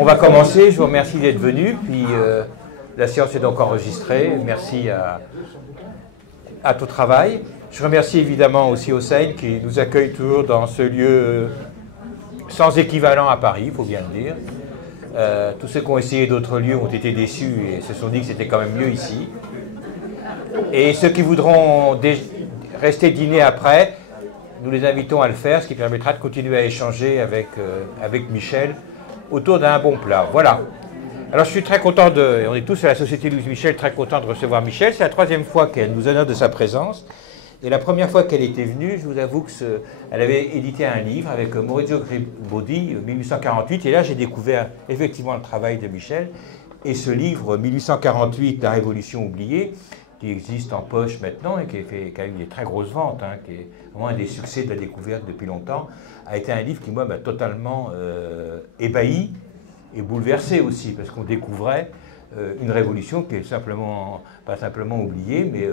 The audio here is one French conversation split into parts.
On va commencer, je vous remercie d'être venu, puis la séance est donc enregistrée. Merci à tout travail. Je remercie évidemment aussi Hossein qui nous accueille toujours dans ce lieu sans équivalent à Paris, il faut bien le dire. Tous ceux qui ont essayé d'autres lieux ont été déçus et se sont dit que c'était quand même mieux ici. Et ceux qui voudront rester dîner après, nous les invitons à le faire, ce qui permettra de continuer à échanger avec Michel autour d'un bon plat. Voilà. Alors je suis très content on est tous à la Société Louise Michel très contents de recevoir Michel. C'est la troisième fois qu'elle nous honore de sa présence. Et la première fois qu'elle était venue, je vous avoue qu'elle avait édité un livre avec Maurizio Garibaldi, 1848. Et là, j'ai découvert effectivement le travail de Michel. Et ce livre, 1848, La Révolution oubliée, qui existe en poche maintenant et qui a eu des très grosses ventes, hein, qui est vraiment un des succès de la découverte depuis longtemps, a été un livre qui, moi, m'a totalement ébahi et bouleversé aussi, parce qu'on découvrait une révolution qui est pas simplement oubliée, mais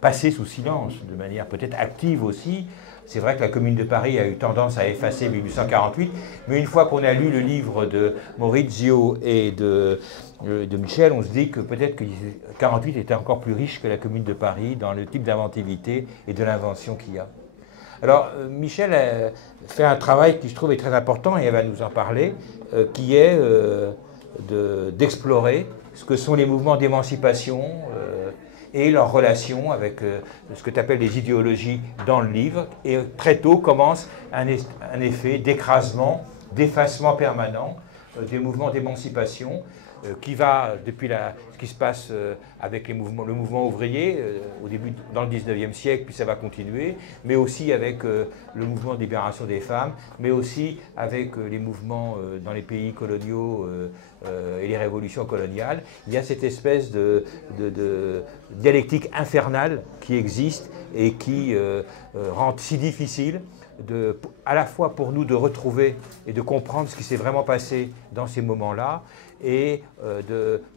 passée sous silence, de manière peut-être active aussi. C'est vrai que la Commune de Paris a eu tendance à effacer 1848, mais une fois qu'on a lu le livre de Maurizio et de Michel, on se dit que peut-être que 48 était encore plus riche que la Commune de Paris dans le type d'inventivité et de l'invention qu'il y a. Alors, Michel a fait un travail qui, je trouve, est très important, et elle va nous en parler, qui est d'explorer ce que sont les mouvements d'émancipation et leur relation avec ce que tu appelles les idéologies dans le livre. Et très tôt commence un effet d'écrasement, d'effacement permanent des mouvements d'émancipation qui va, depuis ce qui se passe avec le mouvement ouvrier, au début, dans le 19e siècle, puis ça va continuer, mais aussi avec le mouvement de libération des femmes, mais aussi avec les mouvements dans les pays coloniaux et les révolutions coloniales. Il y a cette espèce de dialectique infernale qui existe et qui rend si difficile à la fois pour nous de retrouver et de comprendre ce qui s'est vraiment passé dans ces moments-là, et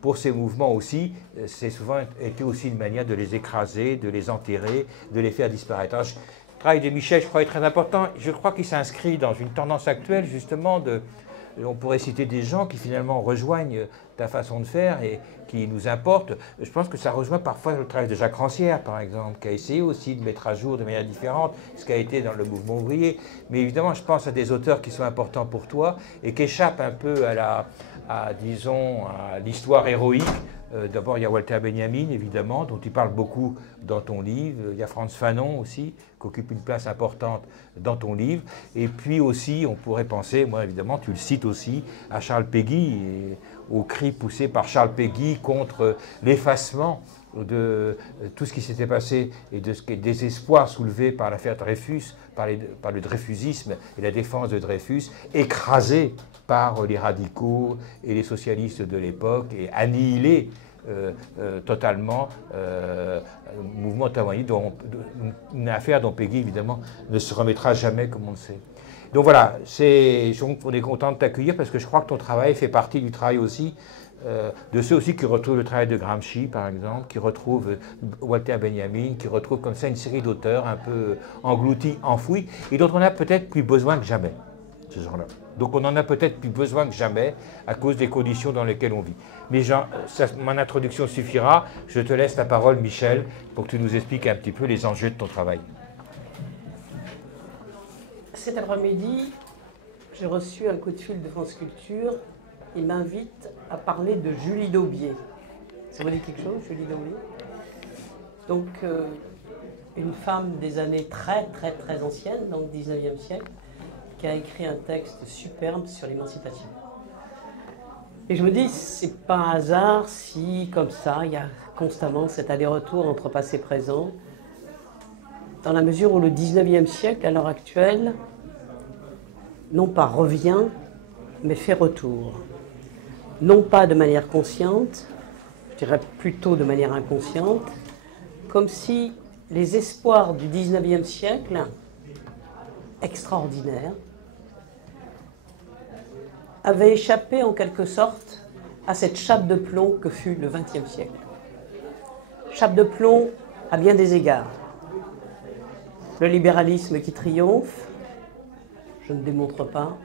pour ces mouvements aussi, c'est souvent été aussi une manière de les écraser, de les enterrer, de les faire disparaître. Alors, le travail de Michel, je crois, est très important. Je crois qu'il s'inscrit dans une tendance actuelle, justement, on pourrait citer des gens qui finalement rejoignent ta façon de faire et qui nous importent. Je pense que ça rejoint parfois le travail de Jacques Rancière, par exemple, qui a essayé aussi de mettre à jour de manière différente ce qui a été dans le mouvement ouvrier. Mais évidemment, je pense à des auteurs qui sont importants pour toi et qui échappent un peu disons, à l'histoire héroïque. D'abord, il y a Walter Benjamin, évidemment, dont tu parles beaucoup dans ton livre. Il y a Frantz Fanon aussi, qui occupe une place importante dans ton livre. Et puis aussi, on pourrait penser, moi évidemment, tu le cites aussi, à Charles Péguy, et aux cris poussés par Charles Péguy contre l'effacement de tout ce qui s'était passé et des espoirs soulevés par l'affaire Dreyfus, par le dreyfusisme et la défense de Dreyfus, écrasés par les radicaux et les socialistes de l'époque et annihilés totalement le mouvement taouani, une affaire dont Péguy, évidemment, ne se remettra jamais, comme on le sait. Donc voilà, on est content de t'accueillir parce que je crois que ton travail fait partie du travail aussi de ceux aussi qui retrouvent le travail de Gramsci, par exemple, qui retrouvent Walter Benjamin, qui retrouvent comme ça une série d'auteurs un peu engloutis, enfouis, et dont on a peut-être plus besoin que jamais, ces gens-là. Donc on en a peut-être plus besoin que jamais à cause des conditions dans lesquelles on vit. Mais mon introduction suffira. Je te laisse la parole, Michel, pour que tu nous expliques un petit peu les enjeux de ton travail. Cet après-midi, j'ai reçu un coup de fil de France Culture. Il m'invite à parler de Julie Daubié. Ça vous dit quelque chose, Julie Daubié? Donc, une femme des années très, très, très anciennes, dans le 19e siècle, qui a écrit un texte superbe sur l'émancipation. Et je me dis, c'est pas un hasard si, comme ça, il y a constamment cet aller-retour entre passé et présent, dans la mesure où le 19e siècle, à l'heure actuelle, non pas revient, mais fait retour. Non pas de manière consciente, je dirais plutôt de manière inconsciente, comme si les espoirs du 19e siècle, extraordinaires, avaient échappé en quelque sorte à cette chape de plomb que fut le XXe siècle. Chape de plomb à bien des égards. Le libéralisme qui triomphe, je ne démontre pas.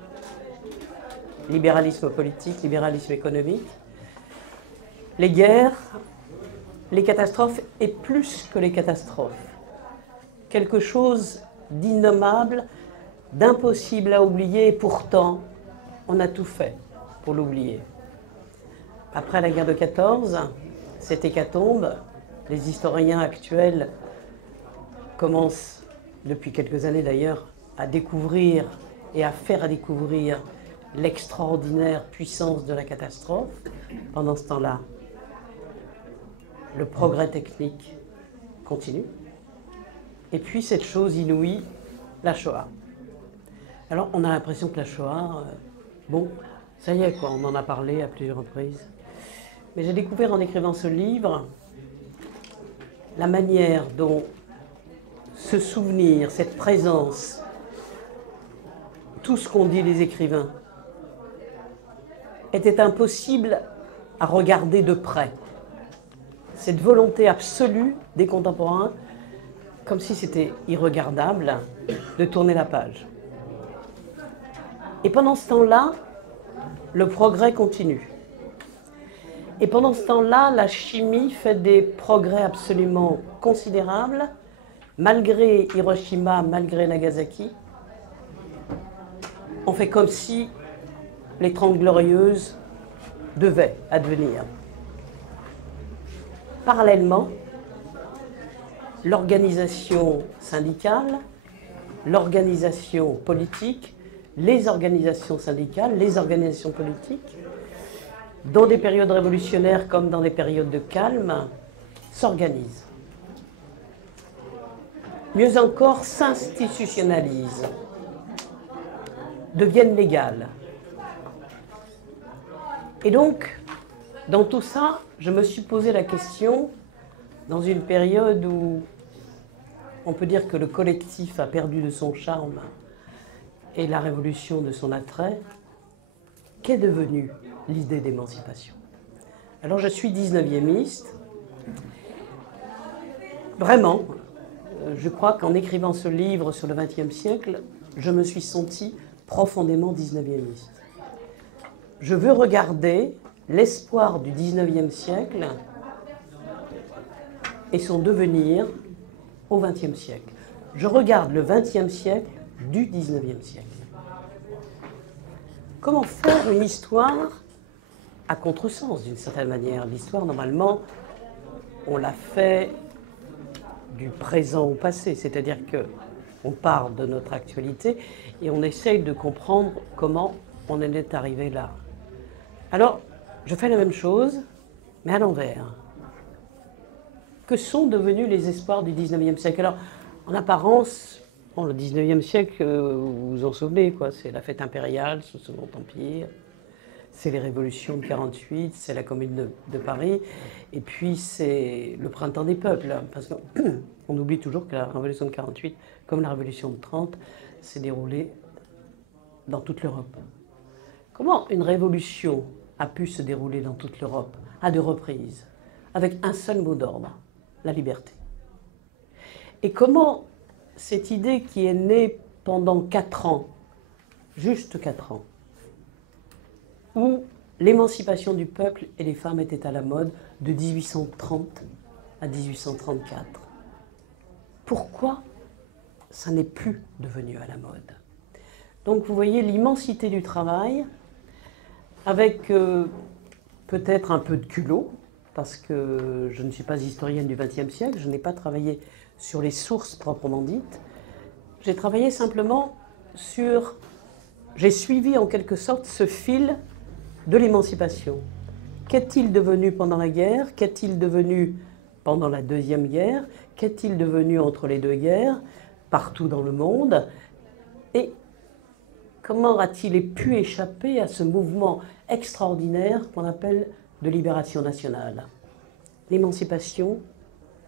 libéralisme politique, libéralisme économique, les guerres, les catastrophes et plus que les catastrophes. Quelque chose d'innommable, d'impossible à oublier, et pourtant, on a tout fait pour l'oublier. Après la guerre de 14, cette hécatombe, les historiens actuels commencent, depuis quelques années d'ailleurs, à découvrir et à faire découvrir l'extraordinaire puissance de la catastrophe. Pendant ce temps-là, le progrès technique continue. Et puis cette chose inouïe, la Shoah. Alors on a l'impression que la Shoah, bon, ça y est quoi, on en a parlé à plusieurs reprises. Mais j'ai découvert en écrivant ce livre la manière dont ce souvenir, cette présence, tout ce qu'ont dit les écrivains, était impossible à regarder de près. Cette volonté absolue des contemporains, comme si c'était irregardable, de tourner la page. Et pendant ce temps-là, le progrès continue. Et pendant ce temps-là, la chimie fait des progrès absolument considérables, malgré Hiroshima, malgré Nagasaki. On fait comme si les 30 Glorieuses devaient advenir. Parallèlement, l'organisation syndicale, l'organisation politique, les organisations syndicales, les organisations politiques, dans des périodes révolutionnaires comme dans des périodes de calme, s'organisent. Mieux encore, s'institutionnalisent, deviennent légales. Et donc, dans tout ça, je me suis posé la question, dans une période où on peut dire que le collectif a perdu de son charme et la révolution de son attrait, qu'est devenue l'idée d'émancipation? Alors je suis 19e. Vraiment, je crois qu'en écrivant ce livre sur le XXe siècle, je me suis senti profondément 19e. Je veux regarder l'espoir du XIXe siècle et son devenir au XXe siècle. Je regarde le XXe siècle du XIXe siècle. Comment faire une histoire à contresens, d'une certaine manière? L'histoire, normalement, on la fait du présent au passé, c'est-à-dire qu'on part de notre actualité et on essaye de comprendre comment on en est arrivé là. Alors, je fais la même chose, mais à l'envers. Que sont devenus les espoirs du XIXe siècle? Alors, en apparence, bon, le XIXe siècle, vous vous en souvenez, quoi, c'est la fête impériale sous le Second Empire, c'est les révolutions de 48, c'est la Commune de Paris, et puis c'est le printemps des peuples, parce qu'on oublie toujours que la révolution de 48, comme la révolution de 30, s'est déroulée dans toute l'Europe. Comment une révolution a pu se dérouler dans toute l'Europe, à deux reprises, avec un seul mot d'ordre, la liberté? Et comment cette idée qui est née pendant 4 ans, juste 4 ans, où l'émancipation du peuple et les femmes était à la mode de 1830 à 1834. Pourquoi ça n'est plus devenu à la mode? Donc vous voyez l'immensité du travail, avec peut-être un peu de culot, parce que je ne suis pas historienne du XXe siècle, je n'ai pas travaillé sur les sources proprement dites. J'ai travaillé simplement sur... J'ai suivi en quelque sorte ce fil de l'émancipation. Qu'est-il devenu pendant la guerre? Qu'est-il devenu pendant la Deuxième Guerre? Qu'est-il devenu entre les deux guerres, partout dans le monde? Et comment a-t-il pu échapper à ce mouvement extraordinaire qu'on appelle de libération nationale? L'émancipation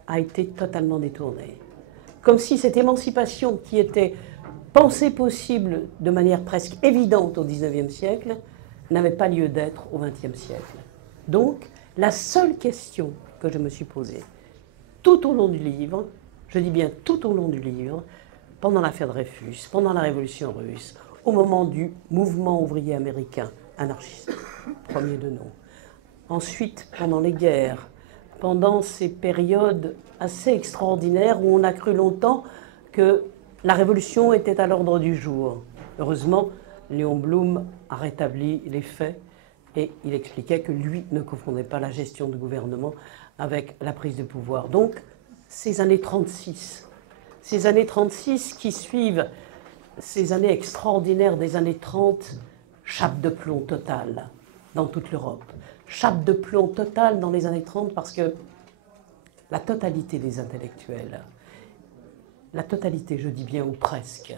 a été totalement détournée. Comme si cette émancipation qui était pensée possible de manière presque évidente au XIXe siècle n'avait pas lieu d'être au XXe siècle. Donc, la seule question que je me suis posée tout au long du livre, je dis bien tout au long du livre, pendant l'affaire Dreyfus, pendant la Révolution russe, au moment du mouvement ouvrier américain anarchiste, premier de nom. Ensuite, pendant les guerres, pendant ces périodes assez extraordinaires où on a cru longtemps que la révolution était à l'ordre du jour. Heureusement, Léon Blum a rétabli les faits et il expliquait que lui ne confondait pas la gestion du gouvernement avec la prise de pouvoir. Donc, ces années 36 qui suivent ces années extraordinaires des années 30, chape de plomb totale dans toute l'Europe. Chape de plomb totale dans les années 30 parce que la totalité des intellectuels, la totalité, je dis bien ou presque,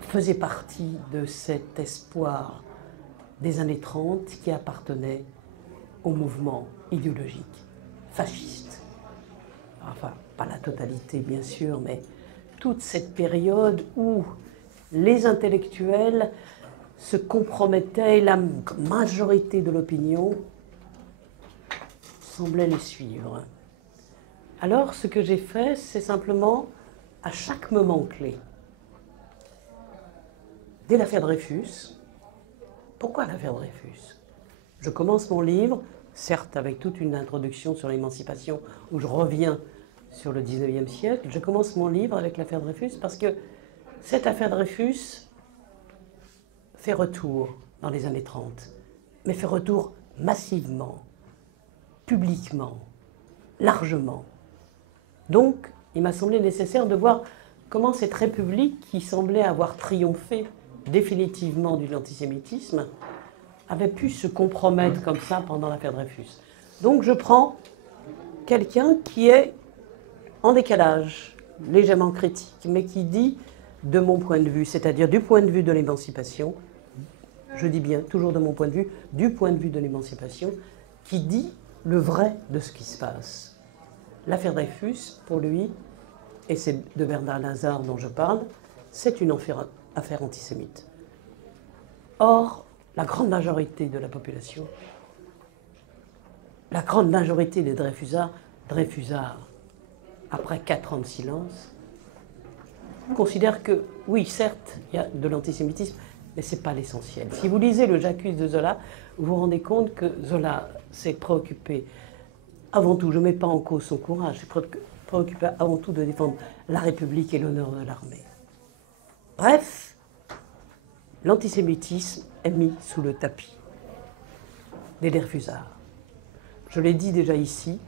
faisait partie de cet espoir des années 30 qui appartenait au mouvement idéologique fasciste. Enfin, pas la totalité bien sûr, mais toute cette période où les intellectuels se compromettaient, la majorité de l'opinion semblait les suivre. Alors, ce que j'ai fait, c'est simplement, à chaque moment clé, dès l'affaire Dreyfus, pourquoi l'affaire Dreyfus? Je commence mon livre, certes avec toute une introduction sur l'émancipation, où je reviens sur le 19e siècle. Je commence mon livre avec l'affaire Dreyfus parce que cette affaire Dreyfus fait retour dans les années 30, mais fait retour massivement, publiquement, largement. Donc, il m'a semblé nécessaire de voir comment cette République, qui semblait avoir triomphé définitivement de l'antisémitisme, avait pu se compromettre comme ça pendant l'affaire Dreyfus. Donc je prends quelqu'un qui est en décalage, légèrement critique, mais qui dit, de mon point de vue, c'est-à-dire du point de vue de l'émancipation, je dis bien toujours de mon point de vue, du point de vue de l'émancipation, qui dit le vrai de ce qui se passe. L'affaire Dreyfus, pour lui, et c'est de Bernard Lazare dont je parle, c'est une affaire antisémite. Or, la grande majorité de la population, la grande majorité des Dreyfusards, après 4 ans de silence, considèrent que, oui, certes, il y a de l'antisémitisme, mais ce n'est pas l'essentiel. Si vous lisez le J'accuse de Zola, vous vous rendez compte que Zola s'est préoccupé, avant tout, je ne mets pas en cause son courage, s'est préoccupé avant tout de défendre la République et l'honneur de l'armée. Bref, l'antisémitisme est mis sous le tapis des Dreyfusards. Je l'ai dit déjà ici,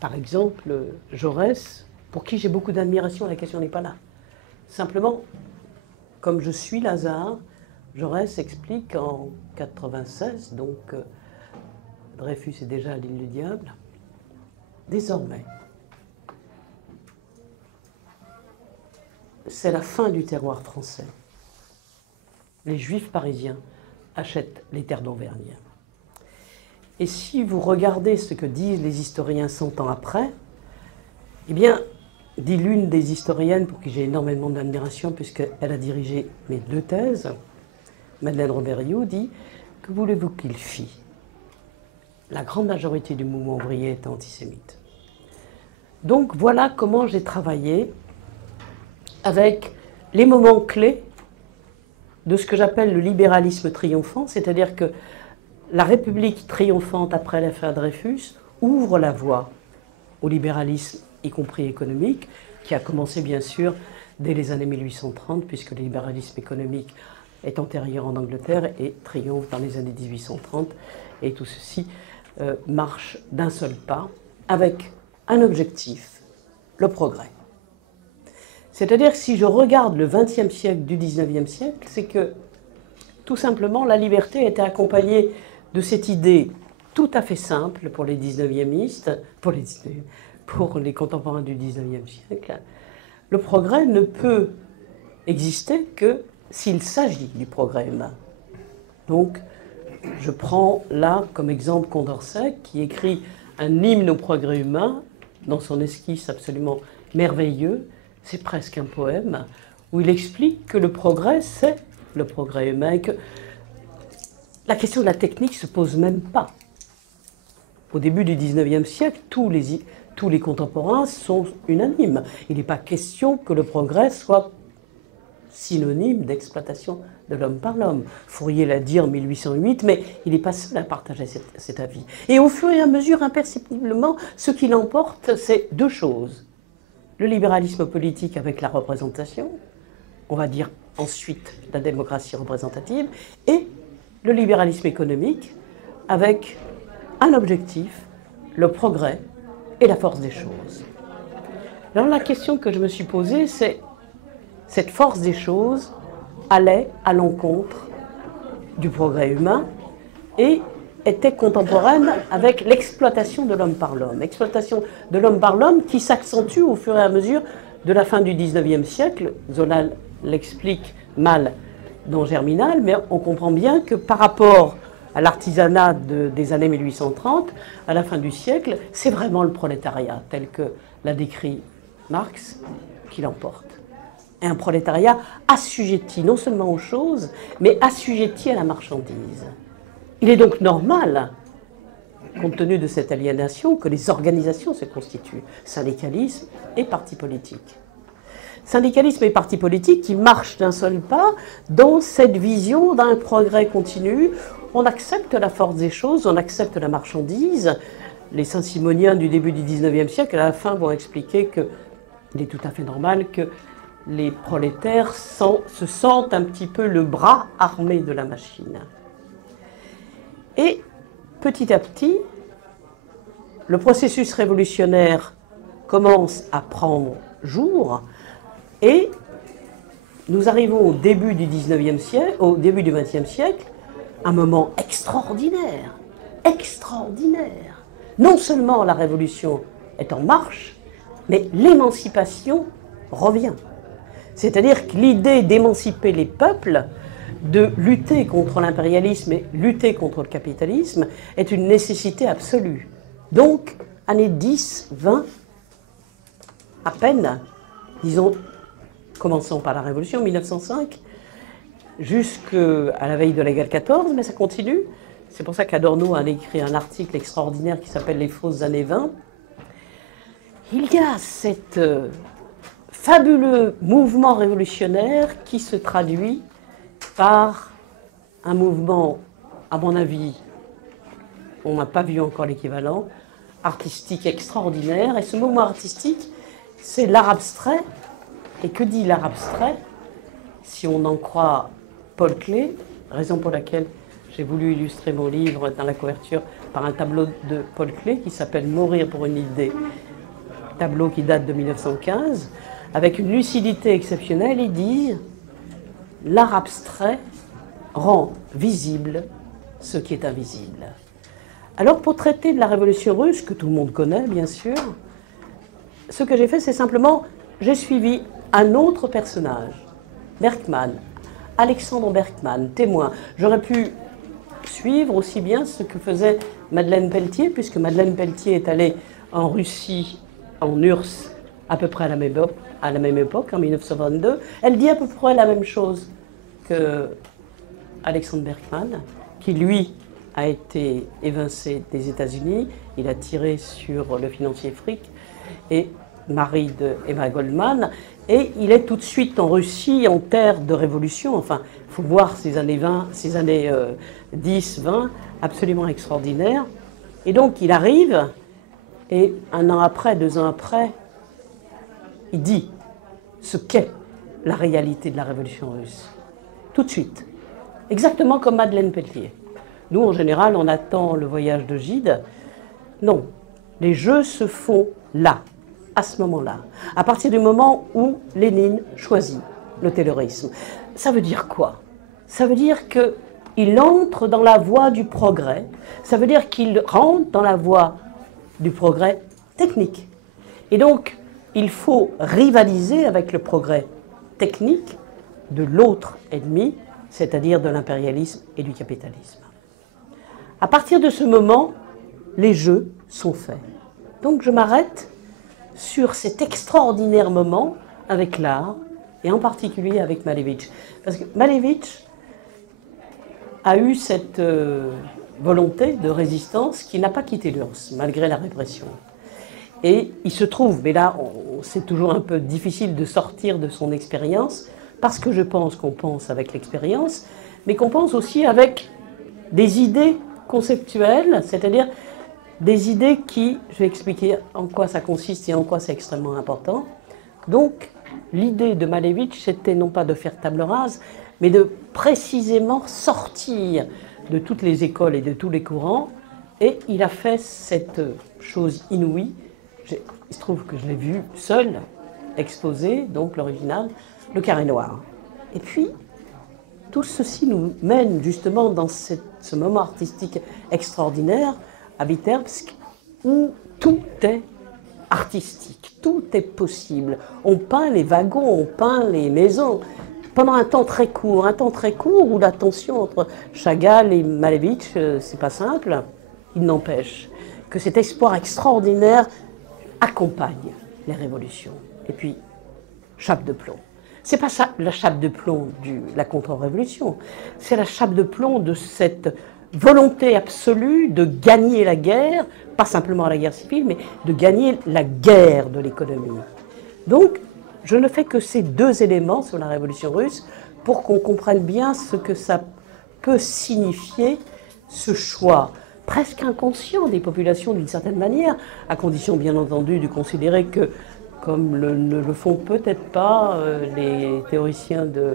par exemple, Jaurès, pour qui j'ai beaucoup d'admiration, la question n'est pas là. Simplement, comme je suis Lazare, Jaurès explique en 96, donc Dreyfus est déjà à l'île du Diable, désormais, c'est la fin du terroir français. Les Juifs parisiens achètent les terres d'Auvergne. Et si vous regardez ce que disent les historiens 100 ans après, eh bien, dit l'une des historiennes pour qui j'ai énormément d'admiration puisqu'elle a dirigé mes 2 thèses, Madeleine Robert-Riou, dit « Que voulez-vous qu'il fît ?» La grande majorité du mouvement ouvrier est antisémite. Donc voilà comment j'ai travaillé avec les moments clés de ce que j'appelle le libéralisme triomphant, c'est-à-dire que la République triomphante après l'affaire Dreyfus ouvre la voie au libéralisme, y compris économique, qui a commencé bien sûr dès les années 1830, puisque le libéralisme économique est antérieur en Angleterre et triomphe dans les années 1830. Et tout ceci marche d'un seul pas, avec un objectif, le progrès. C'est-à-dire que si je regarde le XXe siècle du XIXe siècle, c'est que tout simplement la liberté était accompagnée de cette idée tout à fait simple pour les 19e, pour les contemporains du XIXe siècle. Le progrès ne peut exister que s'il s'agit du progrès humain. Donc, je prends là comme exemple Condorcet, qui écrit un hymne au progrès humain, dans son esquisse absolument merveilleux, c'est presque un poème, où il explique que le progrès, c'est le progrès humain, et que la question de la technique ne se pose même pas. Au début du XIXe siècle, tous les contemporains sont unanimes. Il n'est pas question que le progrès soit synonyme d'exploitation de l'homme par l'homme. Fourier l'a dit en 1808, mais il n'est pas seul à partager cet avis. Et au fur et à mesure, imperceptiblement, ce qui l'emporte, c'est deux choses. Le libéralisme politique avec la représentation, on va dire ensuite la démocratie représentative, et le libéralisme économique avec un objectif, le progrès et la force des choses. Alors la question que je me suis posée, c'est cette force des choses allait à l'encontre du progrès humain et était contemporaine avec l'exploitation de l'homme par l'homme. L'exploitation de l'homme par l'homme qui s'accentue au fur et à mesure de la fin du XIXe siècle. Zola l'explique mal dans Germinal, mais on comprend bien que par rapport à l'artisanat des années 1830, à la fin du siècle, c'est vraiment le prolétariat, tel que l'a décrit Marx, qui l'emporte. Et un prolétariat assujetti non seulement aux choses, mais assujetti à la marchandise. Il est donc normal, compte tenu de cette aliénation, que les organisations se constituent, syndicalisme et partis politiques. Syndicalisme et partis politiques qui marchent d'un seul pas dans cette vision d'un progrès continu. On accepte la force des choses, on accepte la marchandise. Les saint-simoniens du début du XIXe siècle, à la fin, vont expliquer qu'il est tout à fait normal que les prolétaires se sentent un petit peu le bras armé de la machine. Et petit à petit, le processus révolutionnaire commence à prendre jour et nous arrivons au début du XIXe siècle, au début du XXe siècle, un moment extraordinaire, extraordinaire. Non seulement la révolution est en marche, mais l'émancipation revient. C'est-à-dire que l'idée d'émanciper les peuples, de lutter contre l'impérialisme et lutter contre le capitalisme est une nécessité absolue. Donc, années 10, 20, à peine, disons, commençons par la Révolution, 1905, jusqu'à la veille de la guerre 14, mais ça continue. C'est pour ça qu'Adorno a écrit un article extraordinaire qui s'appelle « Les fausses années 20 ». Il y a cet fabuleux mouvement révolutionnaire qui se traduit par un mouvement, à mon avis, on n'a pas vu encore l'équivalent, artistique extraordinaire. Et ce mouvement artistique, c'est l'art abstrait. Et que dit l'art abstrait? Si on en croit Paul Klee, raison pour laquelle j'ai voulu illustrer mon livre dans la couverture par un tableau de Paul Klee qui s'appelle « Mourir pour une idée », tableau qui date de 1915, avec une lucidité exceptionnelle, il dit « L'art abstrait rend visible ce qui est invisible ». Alors pour traiter de la révolution russe, que tout le monde connaît bien sûr, ce que j'ai fait c'est simplement, j'ai suivi un autre personnage, Berkman, Alexandre Berkman, témoin. J'aurais pu suivre aussi bien ce que faisait Madeleine Pelletier, puisque Madeleine Pelletier est allée en Russie, en URSS, à peu près à la même époque, en 1922. Elle dit à peu près la même chose que Alexandre Berkman, qui lui a été évincé des États-Unis. Il a tiré sur le financier Frick, et mari de Emma Goldman, et il est tout de suite en Russie, en terre de révolution. Enfin, il faut voir ces années 20, ces années 10, 20, absolument extraordinaires. Et donc, il arrive, et un an après, 2 ans après, il dit ce qu'est la réalité de la révolution russe. Tout de suite. Exactement comme Madeleine Pelletier. Nous, en général, on attend le voyage de Gide. Non, les jeux se font là, à ce moment-là, à partir du moment où Lénine choisit le taylorisme. Ça veut dire quoi? Ça veut dire qu'il entre dans la voie du progrès, ça veut dire qu'il rentre dans la voie du progrès technique. Et donc, il faut rivaliser avec le progrès technique de l'autre ennemi, c'est-à-dire de l'impérialisme et du capitalisme. À partir de ce moment, les jeux sont faits. Donc je m'arrête sur cet extraordinaire moment avec l'art, et en particulier avec Malevich. Parce que Malevich a eu cette volonté de résistance qui n'a pas quitté l'URSS, malgré la répression. Et il se trouve, mais là c'est toujours un peu difficile de sortir de son expérience, parce que je pense qu'on pense avec l'expérience, mais qu'on pense aussi avec des idées conceptuelles, c'est-à-dire des idées qui, je vais expliquer en quoi ça consiste et en quoi c'est extrêmement important. Donc, l'idée de Malevich, c'était non pas de faire table rase, mais de précisément sortir de toutes les écoles et de tous les courants. Et il a fait cette chose inouïe. Il se trouve que je l'ai vu seul, exposé, donc l'original, le carré noir. Et puis, tout ceci nous mène justement dans ce moment artistique extraordinaire à Viterbsk, où tout est artistique, tout est possible. On peint les wagons, on peint les maisons, pendant un temps très court où la tension entre Chagall et Malevich, c'est pas simple. Il n'empêche que cet espoir extraordinaire accompagne les révolutions. Et puis, chape de plomb. C'est pas ça, la chape de plomb de la contre-révolution, c'est la chape de plomb de cette volonté absolue de gagner la guerre, pas simplement la guerre civile, mais de gagner la guerre de l'économie. Donc, je ne fais que ces deux éléments sur la révolution russe pour qu'on comprenne bien ce que ça peut signifier, ce choix presque inconscient des populations d'une certaine manière, à condition bien entendu de considérer que, comme ne le font peut-être pas les théoriciens de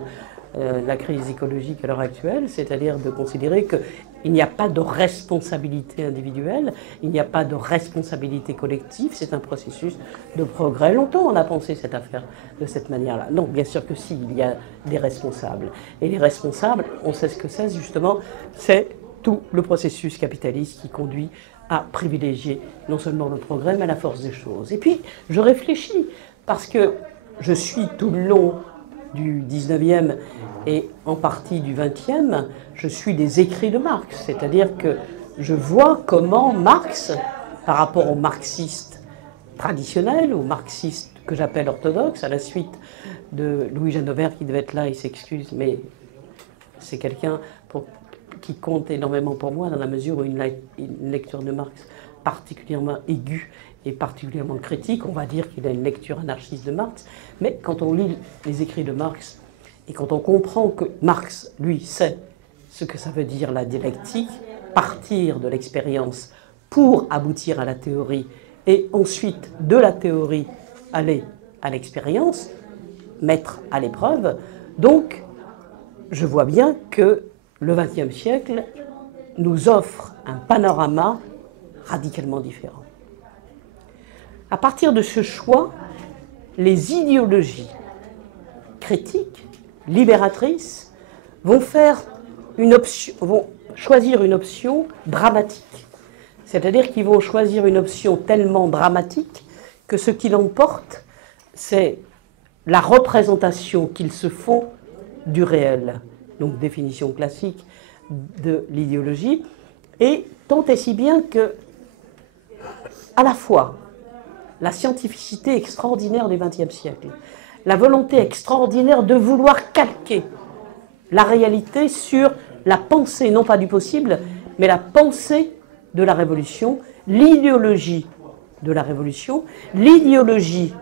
la crise écologique à l'heure actuelle, c'est-à-dire de considérer qu'il n'y a pas de responsabilité individuelle, il n'y a pas de responsabilité collective, c'est un processus de progrès. Longtemps on a pensé cette affaire de cette manière-là. Non, bien sûr que si, il y a des responsables. Et les responsables, on sait ce que c'est justement, c'est tout le processus capitaliste qui conduit à privilégier non seulement le progrès, mais la force des choses. Et puis, je réfléchis, parce que je suis tout le long du 19e et en partie du 20e, je suis des écrits de Marx, c'est-à-dire que je vois comment Marx, par rapport aux marxistes traditionnels, aux marxistes que j'appelle orthodoxes, à la suite de Louis Janobert qui devait être là, il s'excuse, mais c'est quelqu'un qui compte énormément pour moi dans la mesure où une lecture de Marx particulièrement aiguë et particulièrement critique, on va dire qu'il a une lecture anarchiste de Marx, mais quand on lit les écrits de Marx et quand on comprend que Marx, lui, sait ce que ça veut dire la dialectique, partir de l'expérience pour aboutir à la théorie et ensuite de la théorie aller à l'expérience, mettre à l'épreuve, donc je vois bien que le XXe siècle nous offre un panorama radicalement différent. À partir de ce choix, les idéologies critiques, libératrices, vont choisir une option dramatique. C'est-à-dire qu'ils vont choisir une option tellement dramatique que ce qui l'emporte, c'est la représentation qu'ils se font du réel. Donc définition classique de l'idéologie, et tant et si bien que, à la fois, la scientificité extraordinaire du XXe siècle, la volonté extraordinaire de vouloir calquer la réalité sur la pensée, non pas du possible, mais la pensée de la révolution, l'idéologie de la révolution, l'idéologie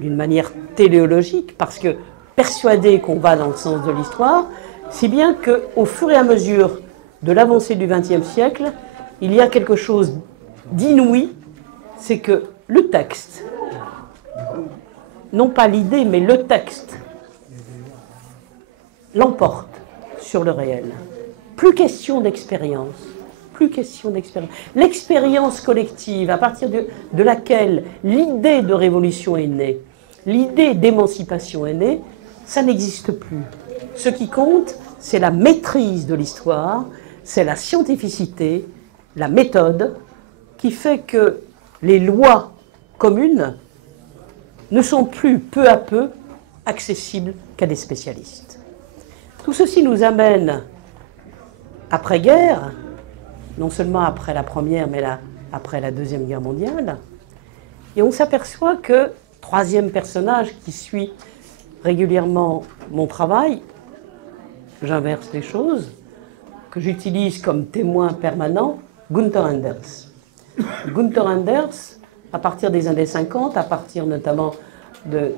d'une manière téléologique, parce que persuadé qu'on va dans le sens de l'histoire, si bien qu'au fur et à mesure de l'avancée du XXe siècle, il y a quelque chose d'inouï, c'est que le texte, non pas l'idée, mais le texte, l'emporte sur le réel. Plus question d'expérience, plus question d'expérience. L'expérience collective, à partir de laquelle l'idée de révolution est née, l'idée d'émancipation est née, ça n'existe plus. Ce qui compte, c'est la maîtrise de l'histoire, c'est la scientificité, la méthode, qui fait que les lois communes ne sont plus peu à peu accessibles qu'à des spécialistes. Tout ceci nous amène, après-guerre, non seulement après la Première, mais après la Deuxième Guerre mondiale, et on s'aperçoit que, troisième personnage qui suit régulièrement mon travail, j'inverse les choses, que j'utilise comme témoin permanent, Gunther Anders. Gunther Anders, à partir des années 50, à partir notamment de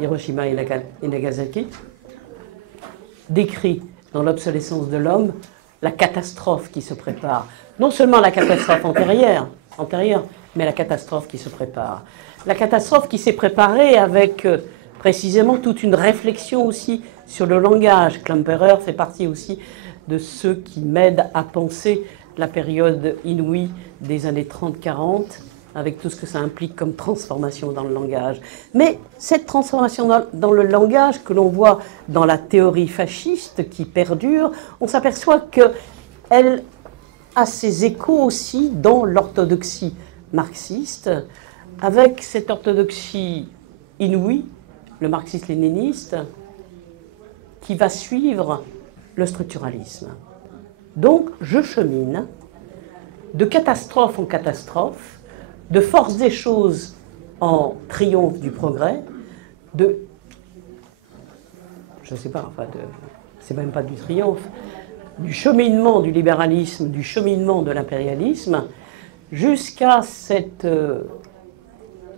Hiroshima et Nagasaki, décrit dans l'obsolescence de l'homme la catastrophe qui se prépare. Non seulement la catastrophe antérieure, mais la catastrophe qui se prépare. La catastrophe qui s'est préparée avec précisément toute une réflexion aussi sur le langage. Klemperer fait partie aussi de ceux qui m'aident à penser la période inouïe des années 30-40, avec tout ce que ça implique comme transformation dans le langage. Mais cette transformation dans le langage que l'on voit dans la théorie fasciste qui perdure, on s'aperçoit qu'elle a ses échos aussi dans l'orthodoxie marxiste, avec cette orthodoxie inouïe, le marxiste-léniniste, qui va suivre le structuralisme. Donc, je chemine de catastrophe en catastrophe, de force des choses en triomphe du progrès, je ne sais pas, enfin, c'est même pas du triomphe, du cheminement du libéralisme, du cheminement de l'impérialisme, jusqu'à cette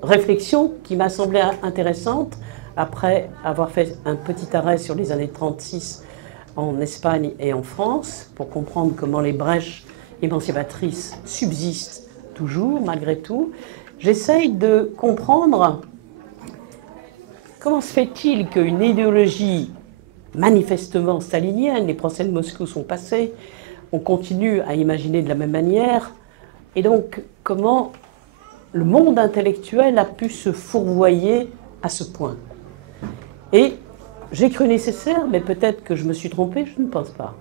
réflexion qui m'a semblé intéressante après avoir fait un petit arrêt sur les années 36 en Espagne et en France, pour comprendre comment les brèches émancipatrices subsistent toujours, malgré tout. J'essaye de comprendre comment se fait-il qu'une idéologie manifestement stalinienne, les procès de Moscou sont passés, on continue à imaginer de la même manière, et donc comment le monde intellectuel a pu se fourvoyer à ce point. Et j'ai cru nécessaire, mais peut-être que je me suis trompée, je ne pense pas,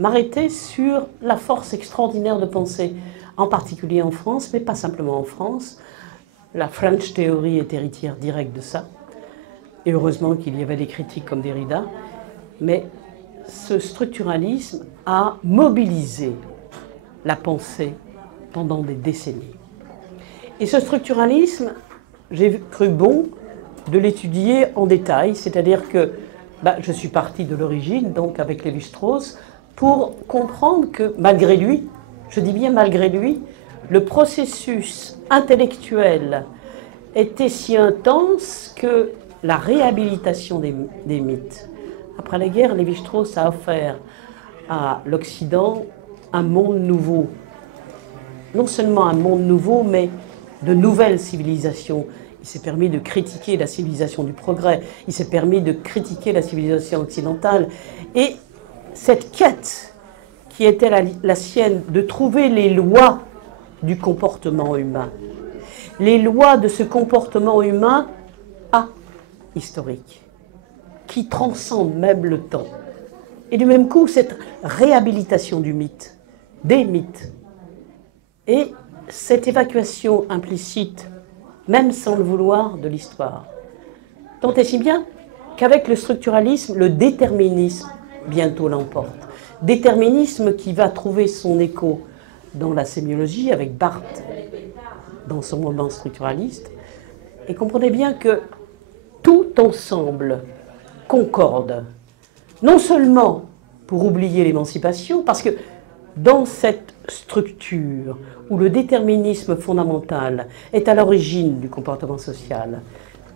m'arrêter sur la force extraordinaire de pensée, en particulier en France, mais pas simplement en France. La French Theory est héritière directe de ça. Et heureusement qu'il y avait des critiques comme Derrida. Mais ce structuralisme a mobilisé la pensée pendant des décennies. Et ce structuralisme, j'ai cru bon de l'étudier en détail, c'est-à-dire que je suis partie de l'origine, donc avec Lévi-Strauss, pour comprendre que malgré lui, je dis bien malgré lui, le processus intellectuel était si intense que la réhabilitation des mythes. Après la guerre, Lévi-Strauss a offert à l'Occident un monde nouveau. Non seulement un monde nouveau, mais de nouvelles civilisations. Il s'est permis de critiquer la civilisation du progrès, il s'est permis de critiquer la civilisation occidentale. Et cette quête qui était la sienne, de trouver les lois du comportement humain, les lois de ce comportement humain ahistorique, qui transcende même le temps. Et du même coup, cette réhabilitation du mythe, des mythes, et cette évacuation implicite, même sans le vouloir, de l'histoire. Tant et si bien qu'avec le structuralisme, le déterminisme bientôt l'emporte. Déterminisme qui va trouver son écho dans la sémiologie, avec Barthes dans son moment structuraliste. Et comprenez bien que tout ensemble concorde, non seulement pour oublier l'émancipation, parce que dans cette structure où le déterminisme fondamental est à l'origine du comportement social,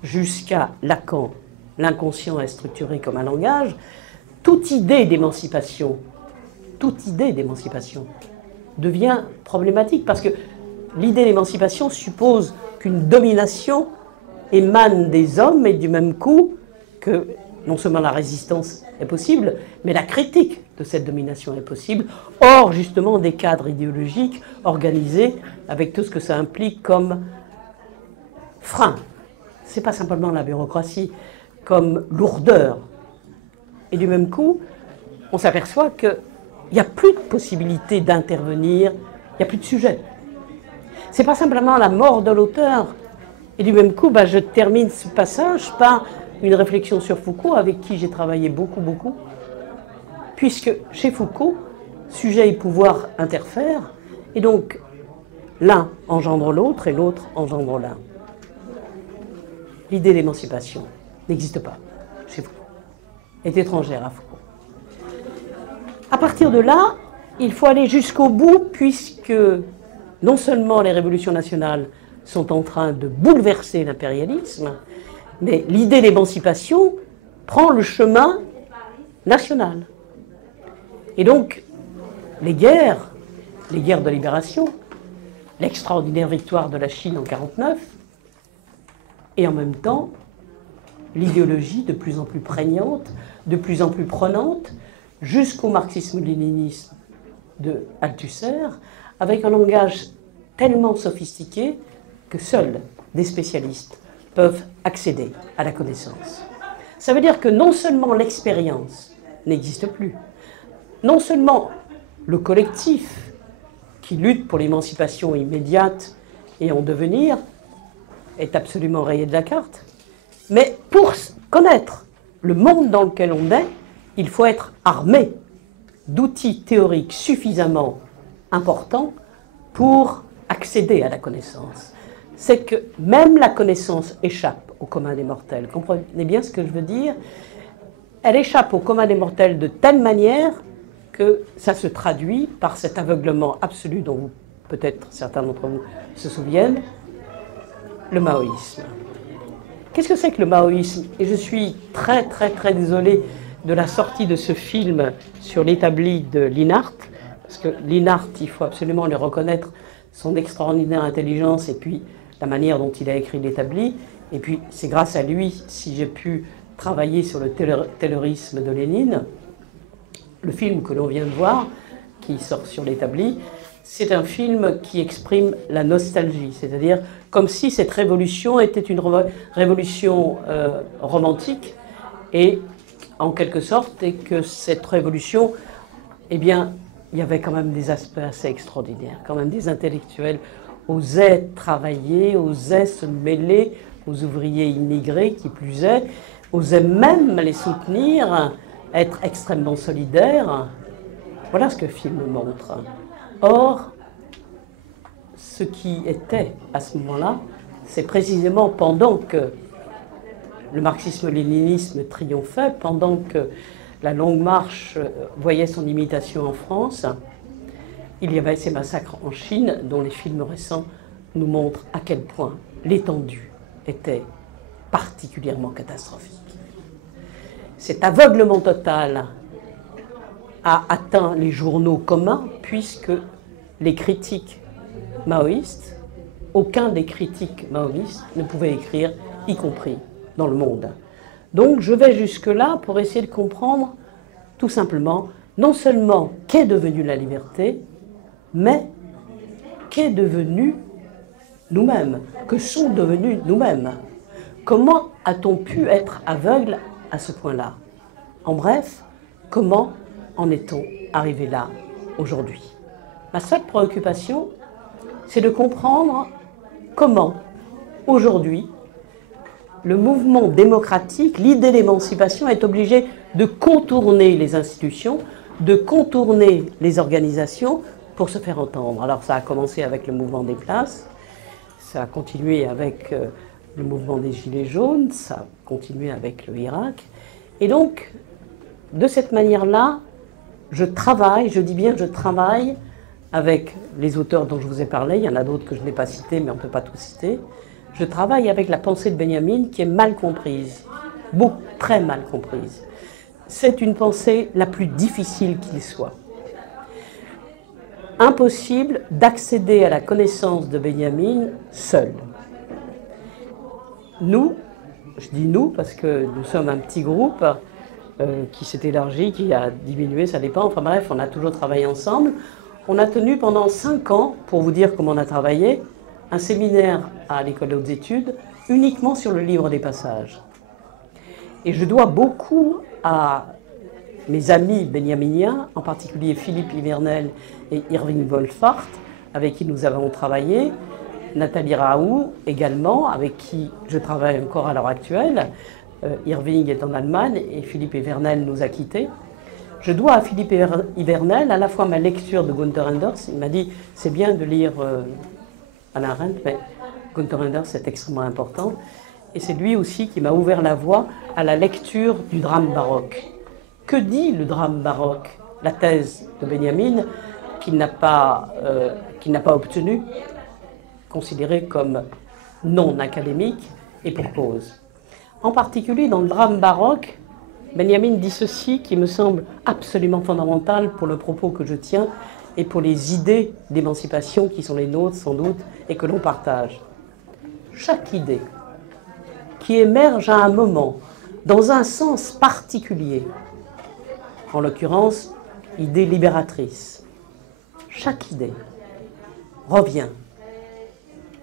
jusqu'à Lacan, l'inconscient est structuré comme un langage, toute idée d'émancipation devient problématique, parce que l'idée d'émancipation suppose qu'une domination émane des hommes, et du même coup que non seulement la résistance est possible, mais la critique de cette domination est possible, hors justement des cadres idéologiques organisés avec tout ce que ça implique comme frein. Ce n'est pas simplement la bureaucratie, comme lourdeur. Et du même coup, on s'aperçoit qu'il n'y a plus de possibilité d'intervenir, il n'y a plus de sujet. Ce n'est pas simplement la mort de l'auteur. Et du même coup, je termine ce passage par une réflexion sur Foucault, avec qui j'ai travaillé beaucoup, puisque chez Foucault, sujet et pouvoir interfèrent, et donc l'un engendre l'autre et l'autre engendre l'un. L'idée d'émancipation n'existe pas chez Foucault, est étrangère à Foucault. À partir de là, il faut aller jusqu'au bout, puisque non seulement les révolutions nationales sont en train de bouleverser l'impérialisme, mais l'idée d'émancipation prend le chemin national. Et donc, les guerres de libération, l'extraordinaire victoire de la Chine en 1949, et en même temps, l'idéologie de plus en plus prégnante, de plus en plus prenante, jusqu'au marxisme-léninisme de Althusser, avec un langage tellement sophistiqué que seuls des spécialistes peuvent accéder à la connaissance. Ça veut dire que non seulement l'expérience n'existe plus, non seulement le collectif qui lutte pour l'émancipation immédiate et en devenir est absolument rayé de la carte, mais pour connaître le monde dans lequel on est, il faut être armé d'outils théoriques suffisamment importants pour accéder à la connaissance. C'est que même la connaissance échappe au commun des mortels. Comprenez bien ce que je veux dire? Elle échappe au commun des mortels de telle manière que ça se traduit par cet aveuglement absolu dont peut-être certains d'entre vous se souviennent, le maoïsme. Qu'est-ce que c'est que le maoïsme? Et je suis très désolée de la sortie de ce film sur l'établi de Linhart, parce que Linhart, il faut absolument lui reconnaître son extraordinaire intelligence et puis la manière dont il a écrit l'établi. Et puis c'est grâce à lui si j'ai pu travailler sur le taylorisme de Lénine. Le film que l'on vient de voir, qui sort sur l'établi, c'est un film qui exprime la nostalgie, c'est-à-dire comme si cette révolution était une révolution romantique, et en quelque sorte, et que cette révolution, eh bien, il y avait quand même des aspects assez extraordinaires, quand même des intellectuels osaient travailler, osaient se mêler aux ouvriers immigrés, qui plus est, osaient même les soutenir, être extrêmement solidaires. Voilà ce que le film montre. Or, ce qui était à ce moment-là, c'est précisément pendant que le marxisme-léninisme triomphait, pendant que la Longue Marche voyait son imitation en France, il y avait ces massacres en Chine dont les films récents nous montrent à quel point l'étendue était particulièrement catastrophique. Cet aveuglement total a atteint les journaux communs puisque les critiques maoïstes, aucun des critiques maoïstes ne pouvait écrire, y compris dans Le Monde. Donc je vais jusque-là pour essayer de comprendre tout simplement non seulement qu'est devenue la liberté, mais qu'est devenu nous-mêmes, que sont devenus nous-mêmes. Comment a-t-on pu être aveugle à ce point-là? En bref, comment en est-on arrivé là aujourd'hui? Ma seule préoccupation, c'est de comprendre comment, aujourd'hui, le mouvement démocratique, l'idée d'émancipation est obligé de contourner les institutions, de contourner les organisations pour se faire entendre. Alors ça a commencé avec le mouvement des places, ça a continué avec le mouvement des Gilets jaunes, ça a continué avec le Irak. Et donc, de cette manière-là, je travaille, je dis bien je travaille avec les auteurs dont je vous ai parlé, il y en a d'autres que je n'ai pas cités, mais on ne peut pas tout citer. Je travaille avec la pensée de Benjamin qui est mal comprise, très mal comprise. C'est une pensée la plus difficile qu'il soit. Impossible d'accéder à la connaissance de Benjamin seul. Nous, je dis nous parce que nous sommes un petit groupe qui s'est élargi, qui a diminué, ça dépend, enfin bref, on a toujours travaillé ensemble. On a tenu pendant 5 ans, pour vous dire comment on a travaillé, un séminaire à l'École des hautes études uniquement sur le livre des passages. Et je dois beaucoup à mes amis benjaminiens, en particulier Philippe Ivernel et Irving Wolfhard, avec qui nous avons travaillé, Nathalie Raoult également, avec qui je travaille encore à l'heure actuelle. Irving est en Allemagne et Philippe Ivernel nous a quittés. Je dois à Philippe Ivernel à la fois ma lecture de Gunther Anders. Il m'a dit c'est bien de lire Hannah Arendt, mais Gunther Anders c'est extrêmement important. Et c'est lui aussi qui m'a ouvert la voie à la lecture du drame baroque. Que dit le drame baroque? La thèse de Benjamin qu'il n'a pas obtenue. considérés comme non académiques, et pour cause. En particulier, dans le drame baroque, Benjamin dit ceci qui me semble absolument fondamental pour le propos que je tiens et pour les idées d'émancipation qui sont les nôtres, sans doute, et que l'on partage. Chaque idée qui émerge à un moment, dans un sens particulier, en l'occurrence, idée libératrice, chaque idée revient,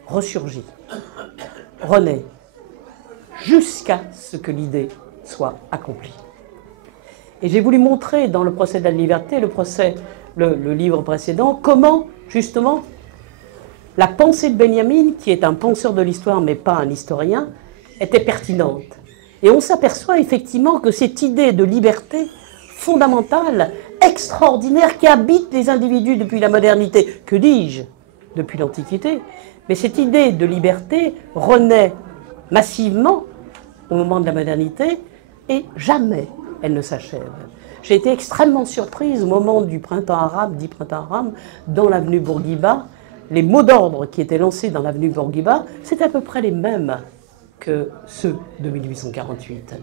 ressurgit, renaît, jusqu'à ce que l'idée soit accomplie. Et j'ai voulu montrer dans le procès de la liberté, le livre précédent, comment, justement, la pensée de Benjamin, qui est un penseur de l'histoire mais pas un historien, était pertinente. Et on s'aperçoit effectivement que cette idée de liberté fondamentale, extraordinaire, qui habite les individus depuis la modernité, que dis-je, depuis l'Antiquité, mais cette idée de liberté renaît massivement au moment de la modernité et jamais elle ne s'achève. J'ai été extrêmement surprise au moment du printemps arabe, dit printemps arabe, dans l'avenue Bourguiba. Les mots d'ordre qui étaient lancés dans l'avenue Bourguiba, c'est à peu près les mêmes que ceux de 1848.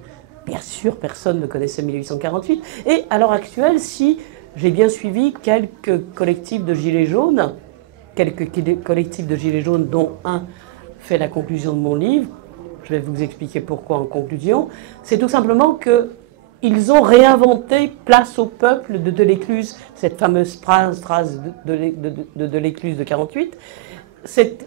Bien sûr, personne ne connaissait 1848. Et à l'heure actuelle, si j'ai bien suivi quelques collectifs de gilets jaunes, dont un fait la conclusion de mon livre, je vais vous expliquer pourquoi en conclusion, c'est tout simplement qu'ils ont réinventé place au peuple de Delescluze, cette fameuse phrase de Delescluze de 48, cette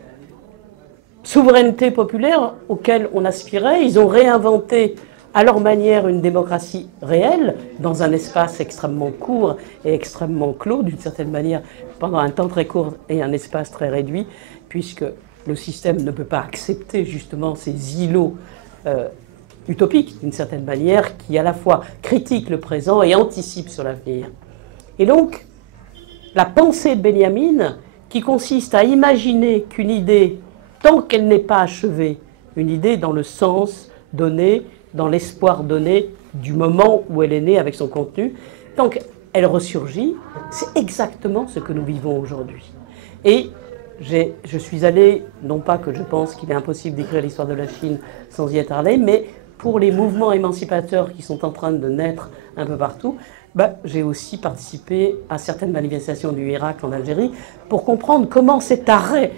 souveraineté populaire auquel on aspirait. Ils ont réinventé à leur manière une démocratie réelle dans un espace extrêmement court et extrêmement clos, d'une certaine manière, pendant un temps très court et un espace très réduit, puisque le système ne peut pas accepter justement ces îlots utopiques, d'une certaine manière, qui à la fois critiquent le présent et anticipent sur l'avenir. Et donc, la pensée de Benjamin, qui consiste à imaginer qu'une idée, tant qu'elle n'est pas achevée, une idée dans le sens donné, dans l'espoir donné du moment où elle est née avec son contenu, tant qu'elle ressurgit, c'est exactement ce que nous vivons aujourd'hui. Et je suis allé, non pas que je pense qu'il est impossible d'écrire l'histoire de la Chine sans y être allé, mais pour les mouvements émancipateurs qui sont en train de naître un peu partout, j'ai aussi participé à certaines manifestations du Irak en Algérie pour comprendre comment cet arrêt,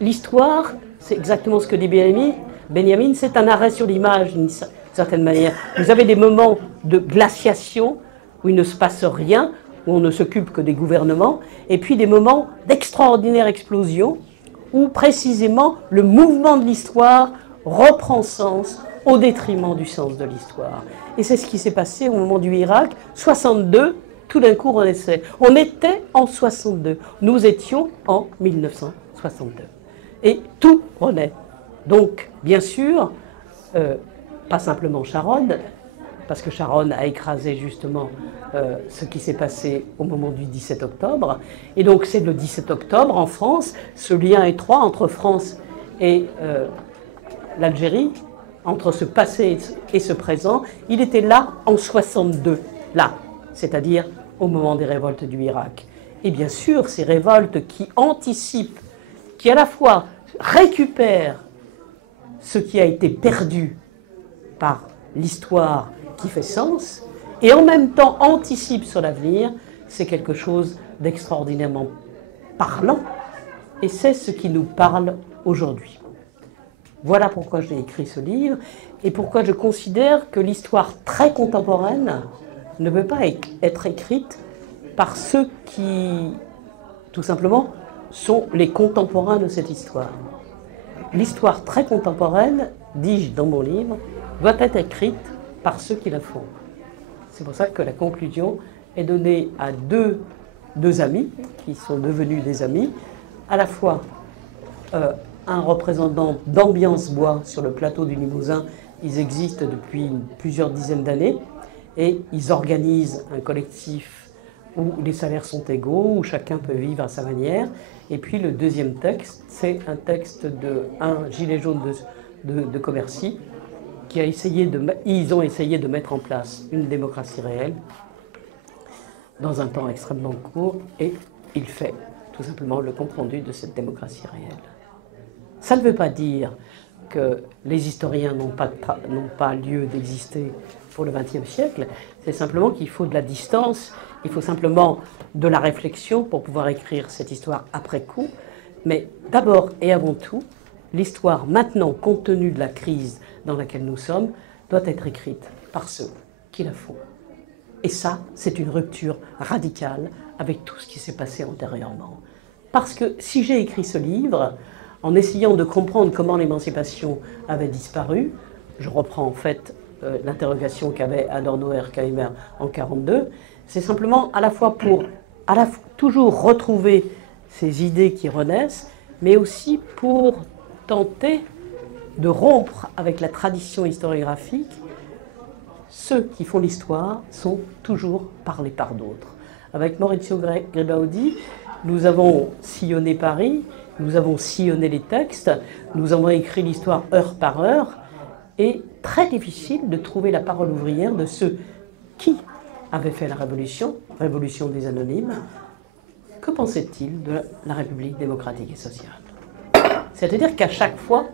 l'histoire, c'est exactement ce que dit Benjamin, c'est un arrêt sur l'image d'une certaine manière. Vous avez des moments de glaciation où il ne se passe rien, où on ne s'occupe que des gouvernements, et puis des moments d'extraordinaire explosion où précisément le mouvement de l'histoire reprend sens au détriment du sens de l'histoire. Et c'est ce qui s'est passé au moment du Irak. 62, tout d'un coup renaissait. On était en 62, nous étions en 1962. Et tout renaît. Donc, bien sûr, pas simplement Sharon, parce que Sharon a écrasé justement ce qui s'est passé au moment du 17 octobre. Et donc c'est le 17 octobre en France, ce lien étroit entre France et l'Algérie, entre ce passé et ce présent, il était là en 62, là, c'est-à-dire au moment des révoltes du Irak. Et bien sûr, ces révoltes qui anticipent, qui à la fois récupèrent ce qui a été perdu par l'histoire qui fait sens, et en même temps anticipe sur l'avenir, c'est quelque chose d'extraordinairement parlant, et c'est ce qui nous parle aujourd'hui. Voilà pourquoi j'ai écrit ce livre, et pourquoi je considère que l'histoire très contemporaine ne peut pas être écrite par ceux qui, tout simplement, sont les contemporains de cette histoire. L'histoire très contemporaine, dis-je dans mon livre, doit être écrite par ceux qui la font. C'est pour ça que la conclusion est donnée à deux amis, qui sont devenus des amis, à la fois un représentant d'Ambiance Bois sur le plateau du Limousin. Ils existent depuis plusieurs dizaines d'années et ils organisent un collectif où les salaires sont égaux, où chacun peut vivre à sa manière. Et puis le deuxième texte, c'est un texte d'un gilet jaune de Commercy, ils ont essayé de mettre en place une démocratie réelle dans un temps extrêmement court, et il fait tout simplement le compte-rendu de cette démocratie réelle. Ça ne veut pas dire que les historiens n'ont pas lieu d'exister pour le XXe siècle, c'est simplement qu'il faut de la distance, il faut simplement de la réflexion pour pouvoir écrire cette histoire après coup, mais d'abord et avant tout, l'histoire maintenant, compte tenu de la crise dans laquelle nous sommes, doit être écrite par ceux qui la font. Et ça, c'est une rupture radicale avec tout ce qui s'est passé antérieurement. Parce que si j'ai écrit ce livre, en essayant de comprendre comment l'émancipation avait disparu, je reprends en fait l'interrogation qu'avait Adorno et Horkheimer en 1942, c'est simplement à la fois pour toujours retrouver ces idées qui renaissent, mais aussi pour tenter de rompre avec la tradition historiographique. Ceux qui font l'histoire sont toujours parlés par d'autres. Avec Maurizio Gribaudi, nous avons sillonné Paris, nous avons sillonné les textes, nous avons écrit l'histoire heure par heure, et très difficile de trouver la parole ouvrière de ceux qui avaient fait la révolution des anonymes. Que pensait-il de la République démocratique et sociale? C'est-à-dire qu'à chaque fois,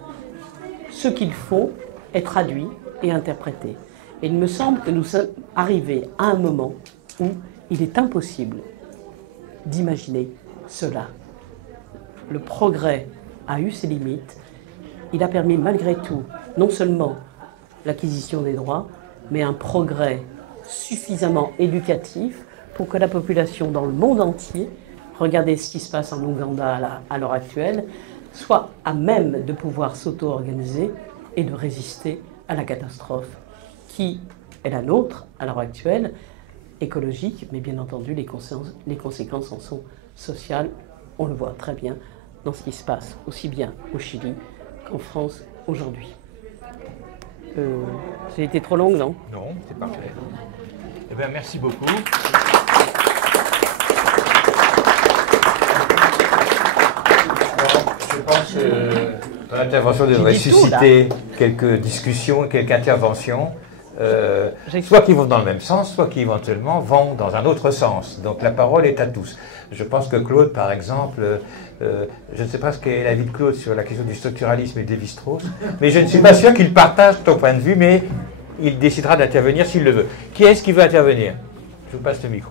ce qu'ils font est traduit et interprété. Et il me semble que nous sommes arrivés à un moment où il est impossible d'imaginer cela. Le progrès a eu ses limites. Il a permis malgré tout, non seulement l'acquisition des droits, mais un progrès suffisamment éducatif pour que la population dans le monde entier, regardez ce qui se passe en Ouganda à l'heure actuelle, soit à même de pouvoir s'auto-organiser et de résister à la catastrophe qui est la nôtre à l'heure actuelle, écologique, mais bien entendu les conséquences en sont sociales. On le voit très bien dans ce qui se passe aussi bien au Chili qu'en France aujourd'hui. J'ai été trop longue, non? Non, c'est parfait. Eh bien, merci beaucoup. Je pense que l'intervention devrait susciter quelques discussions, quelques interventions, soit qui vont dans le même sens, soit qui éventuellement vont dans un autre sens. Donc la parole est à tous. Je pense que Claude, par exemple, je ne sais pas ce qu'est l'avis de Claude sur la question du structuralisme et de Lévi-Strauss, mais je ne suis pas sûr qu'il partage ton point de vue, mais il décidera d'intervenir s'il le veut. Qui est-ce qui veut intervenir? Je vous passe le micro.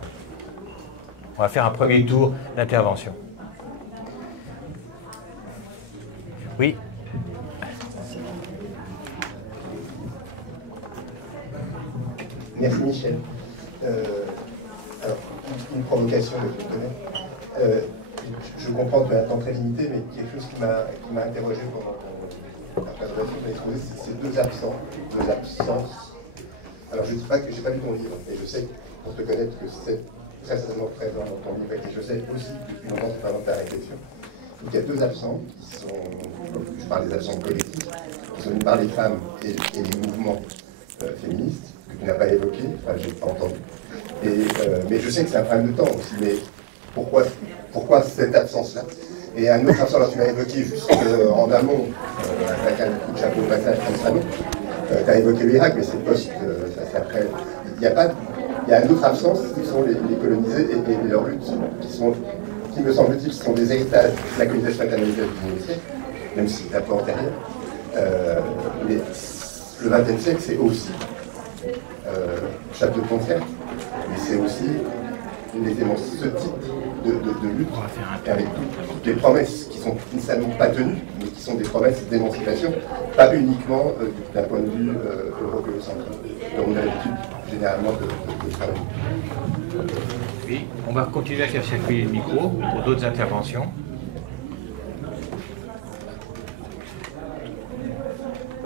On va faire un premier tour d'intervention. Oui. Merci Michel. Alors, une provocation de tout connaître. Je comprends que tu as un temps très limité, mais quelque chose qui m'a interrogé pendant la présentation, j'ai trouvé, c'est deux absences. Alors je ne sais pas que j'ai pas lu ton livre, et je sais pour te connaître que c'est très certainement présent dans ton livre, et je sais aussi depuis longtemps que pendant ta réflexion. Donc il y a deux absents qui sont, je parle des absents collectifs, qui sont d'une part les femmes et les mouvements féministes, que tu n'as pas évoqué, enfin j'ai pas entendu. Mais je sais que c'est un problème de temps aussi, mais pourquoi cette absence-là? Et un autre absent, alors tu l'as évoqué juste en amont, avec un coup de chapeau au passage comme ça, tu as évoqué l'Irak, mais c'est post, ça c'est après. Il y a une autre absence, qui sont les colonisés et leurs luttes, qui me semble-t-il, sont des héritages de la colonisation internalisée du XIXe siècle, même si c'est un peu antérieur. Mais le XXe siècle, c'est aussi château de concert, mais c'est aussi ce type de lutte avec toutes les promesses qui sont initialement pas tenues, mais qui sont des promesses d'émancipation, pas uniquement d'un point de vue européocentral, dont on a l'habitude généralement de travailler. Oui, on va continuer à faire circuler le micro pour d'autres interventions.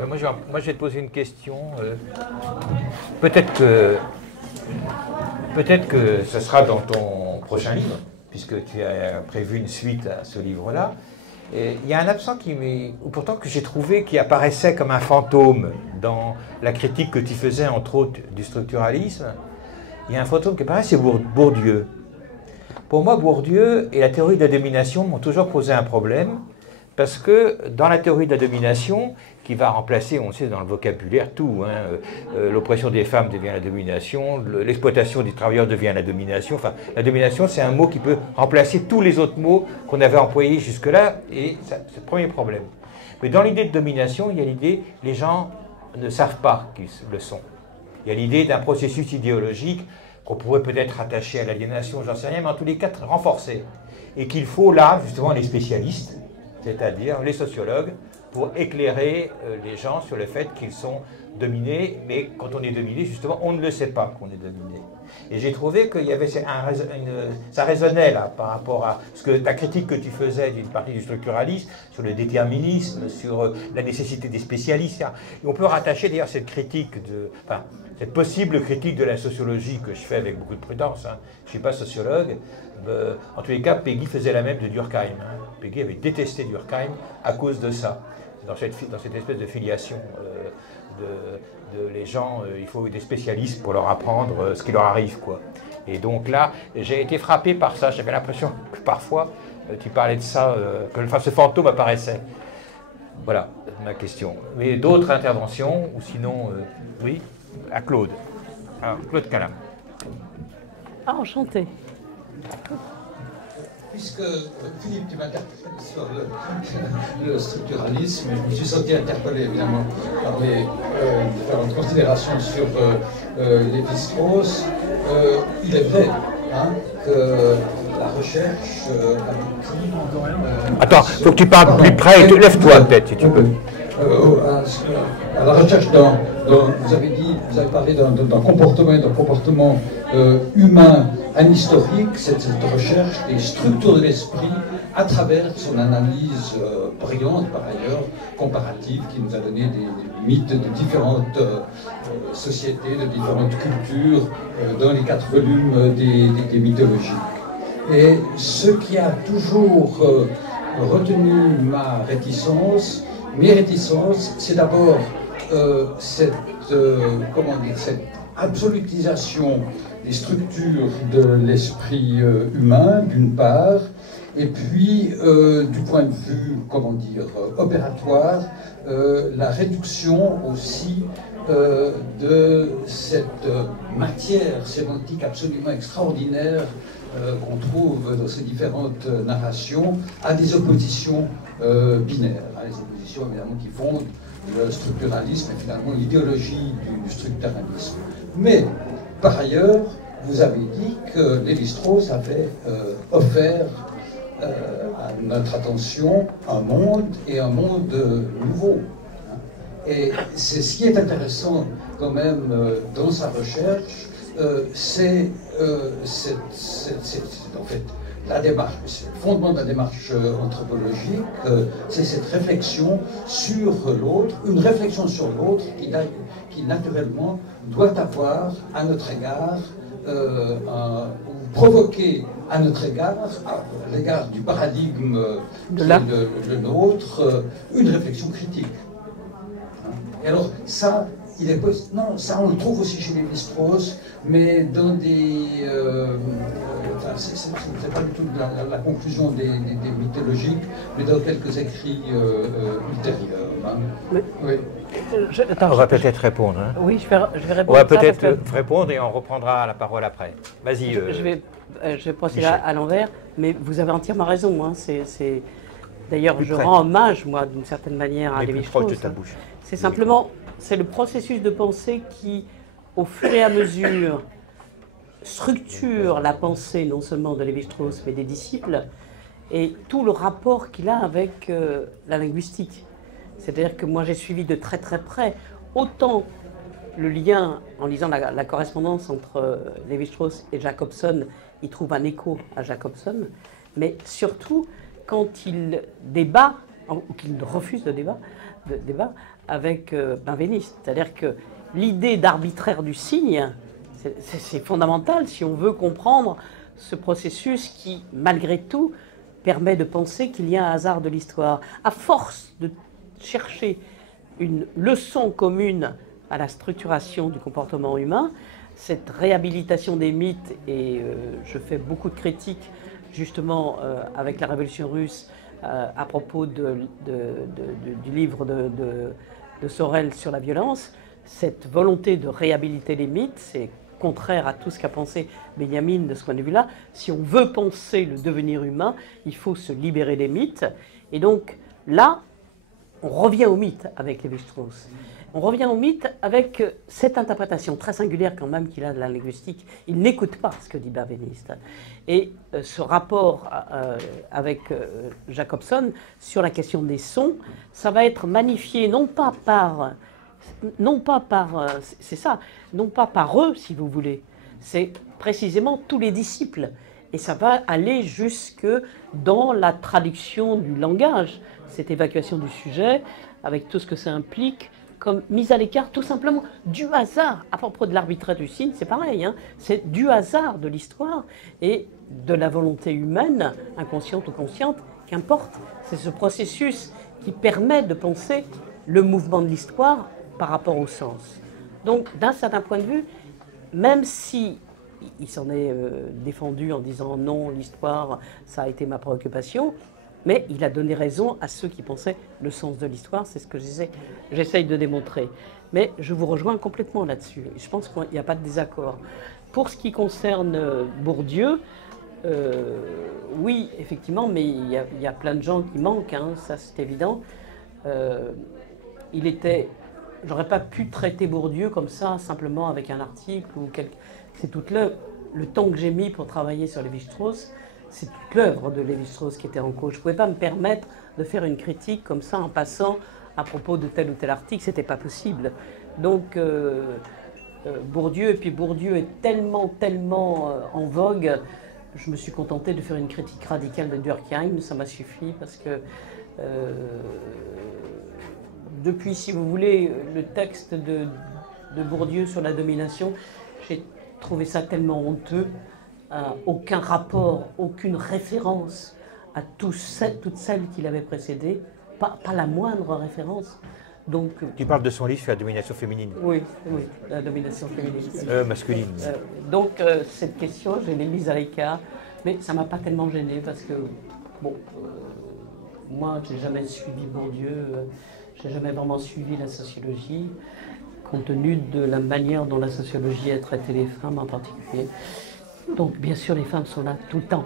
Moi, je vais te poser une question. Peut-être que ce sera dans ton prochain livre, puisque tu as prévu une suite à ce livre-là. Il y a un absent pourtant que j'ai trouvé qui apparaissait comme un fantôme dans la critique que tu faisais, entre autres, du structuralisme. Il y a un fantôme qui apparaît, c'est Bourdieu. Pour moi, Bourdieu et la théorie de la domination m'ont toujours posé un problème, Parce que dans la théorie de la domination, qui va remplacer, on sait dans le vocabulaire, tout, hein, l'oppression des femmes devient la domination, l'exploitation des travailleurs devient la domination. Enfin, la domination, c'est un mot qui peut remplacer tous les autres mots qu'on avait employés jusque-là, et c'est le premier problème. Mais dans l'idée de domination, il y a l'idée, les gens ne savent pas qu'ils le sont. Il y a l'idée d'un processus idéologique qu'on pourrait peut-être rattacher à l'aliénation, j'en sais rien, mais en tous les cas renforcer. Et qu'il faut là, justement, les spécialistes, c'est-à-dire les sociologues, pour éclairer les gens sur le fait qu'ils sont dominés, mais quand on est dominé, justement, on ne le sait pas qu'on est dominé. Et j'ai trouvé qu'il y avait ça résonnait là par rapport à ce que ta critique que tu faisais d'une partie du structuralisme, sur le déterminisme, sur la nécessité des spécialistes. Et on peut rattacher d'ailleurs cette critique enfin, cette possible critique de la sociologie que je fais avec beaucoup de prudence. Hein. Je ne suis pas sociologue. En tous les cas, Péguy faisait la même de Durkheim. Hein. Péguy avait détesté Durkheim à cause de ça, dans cette espèce de filiation les gens, il faut des spécialistes pour leur apprendre ce qui leur arrive, quoi. Et donc là, j'ai été frappé par ça. J'avais l'impression que parfois, tu parlais de ça, que ce fantôme apparaissait. Voilà ma question. Mais d'autres interventions, ou sinon, oui, à Claude. Alors, Claude Calam. Ah, enchanté. Puisque Philippe, tu m'interpelles sur le structuralisme, je me suis senti interpellé évidemment par les différentes considérations sur Lévi-Strauss. Il est vrai hein, que la recherche Attends, il faut que tu parles plus près, lève-toi peut-être si tu peux. À la recherche vous avez parlé d'un comportement humain ahistorique, cette recherche des structures de l'esprit à travers son analyse brillante par ailleurs, comparative, qui nous a donné des mythes de différentes sociétés, de différentes cultures, dans les 4 volumes des mythologies. Et ce qui a toujours retenu mes réticences, c'est d'abord cette absolutisation des structures de l'esprit humain, d'une part, et puis, du point de vue, opératoire, la réduction aussi de cette matière sémantique absolument extraordinaire qu'on trouve dans ces différentes narrations à des oppositions binaires, à des oppositions évidemment qui fondent le structuralisme et finalement l'idéologie du structuralisme. Mais, par ailleurs, vous avez dit que Lévi-Strauss avait offert à notre attention un monde et un monde nouveau. Et c'est ce qui est intéressant quand même dans sa recherche, c'est en fait la démarche, c'est le fondement de la démarche anthropologique, c'est cette réflexion sur l'autre, une réflexion sur l'autre qui naturellement doit avoir à notre égard, provoquer à notre égard, à l'égard du paradigme qui est le nôtre, une réflexion critique. Et alors ça, non, ça on le trouve aussi chez Lévi-Strauss, mais dans des... c'est pas du tout la conclusion des mythologiques, mais dans quelques écrits ultérieurs. Hein. Oui. On va peut-être répondre. Hein. Oui, je vais répondre. On va peut-être répondre et on reprendra la parole après. Vas-y. Je vais procéder à l'envers, mais vous avez entièrement raison. Hein. D'ailleurs, je rends hommage, moi, d'une certaine manière, à Lévi-Strauss. C'est simplement, c'est le processus de pensée qui, au fur et à mesure, structure la pensée non seulement de Lévi-Strauss, mais des disciples, et tout le rapport qu'il a avec la linguistique. C'est-à-dire que moi, j'ai suivi de très très près autant le lien, en lisant la correspondance entre Lévi-Strauss et Jacobson, il trouve un écho à Jacobson, mais surtout quand il débat, ou qu'il refuse de débat avec Benveniste. C'est-à-dire que l'idée d'arbitraire du signe, c'est fondamental si on veut comprendre ce processus qui, malgré tout, permet de penser qu'il y a un hasard de l'histoire. À force de chercher une leçon commune à la structuration du comportement humain, cette réhabilitation des mythes, et je fais beaucoup de critiques justement avec la Révolution russe à propos du livre de Sorel sur la violence, cette volonté de réhabiliter les mythes, c'est contraire à tout ce qu'a pensé Benjamin de ce point de vue-là. Si on veut penser le devenir humain, il faut se libérer des mythes. Et donc là, on revient au mythe avec Lévi-Strauss. On revient au mythe avec cette interprétation très singulière quand même qu'il a de la linguistique. Il n'écoute pas ce que dit Benveniste. Et ce rapport avec Jacobson sur la question des sons, ça va être magnifié non pas par eux, si vous voulez. C'est précisément tous les disciples. Et ça va aller jusque dans la traduction du langage, cette évacuation du sujet, avec tout ce que ça implique, comme mise à l'écart tout simplement du hasard. À propos de l'arbitraire du signe, c'est pareil, hein, c'est du hasard de l'histoire et de la volonté humaine, inconsciente ou consciente, qu'importe. C'est ce processus qui permet de penser le mouvement de l'histoire par rapport au sens. Donc, d'un certain point de vue, même si il s'en est défendu en disant non, l'histoire, ça a été ma préoccupation, mais il a donné raison à ceux qui pensaient le sens de l'histoire, c'est ce que j'essaye de démontrer. Mais je vous rejoins complètement là-dessus. Je pense qu'il n'y a pas de désaccord. Pour ce qui concerne Bourdieu, oui, effectivement, mais il y a plein de gens qui manquent, hein, ça c'est évident. J'aurais pas pu traiter Bourdieu comme ça, simplement avec un article ou c'est tout le temps que j'ai mis pour travailler sur Lévi-Strauss. C'est toute l'œuvre de Lévi-Strauss qui était en cause. Je ne pouvais pas me permettre de faire une critique comme ça en passant à propos de tel ou tel article, c'était pas possible. Donc Bourdieu est tellement en vogue, je me suis contentée de faire une critique radicale de Durkheim, ça m'a suffi parce que depuis, si vous voulez, le texte de Bourdieu sur la domination, j'ai trouvé ça tellement honteux. Aucun rapport, aucune référence à toutes celles qui l'avaient précédé, pas la moindre référence. Donc, tu parles de son livre sur la domination féminine. Oui, la domination féminine. Masculine. Donc cette question, je l'ai mise à l'écart, mais ça ne m'a pas tellement gênée parce que, bon, moi, je n'ai jamais suivi Bourdieu, je n'ai jamais vraiment suivi la sociologie, compte tenu de la manière dont la sociologie a traité les femmes en particulier. Donc, bien sûr, les femmes sont là tout le temps.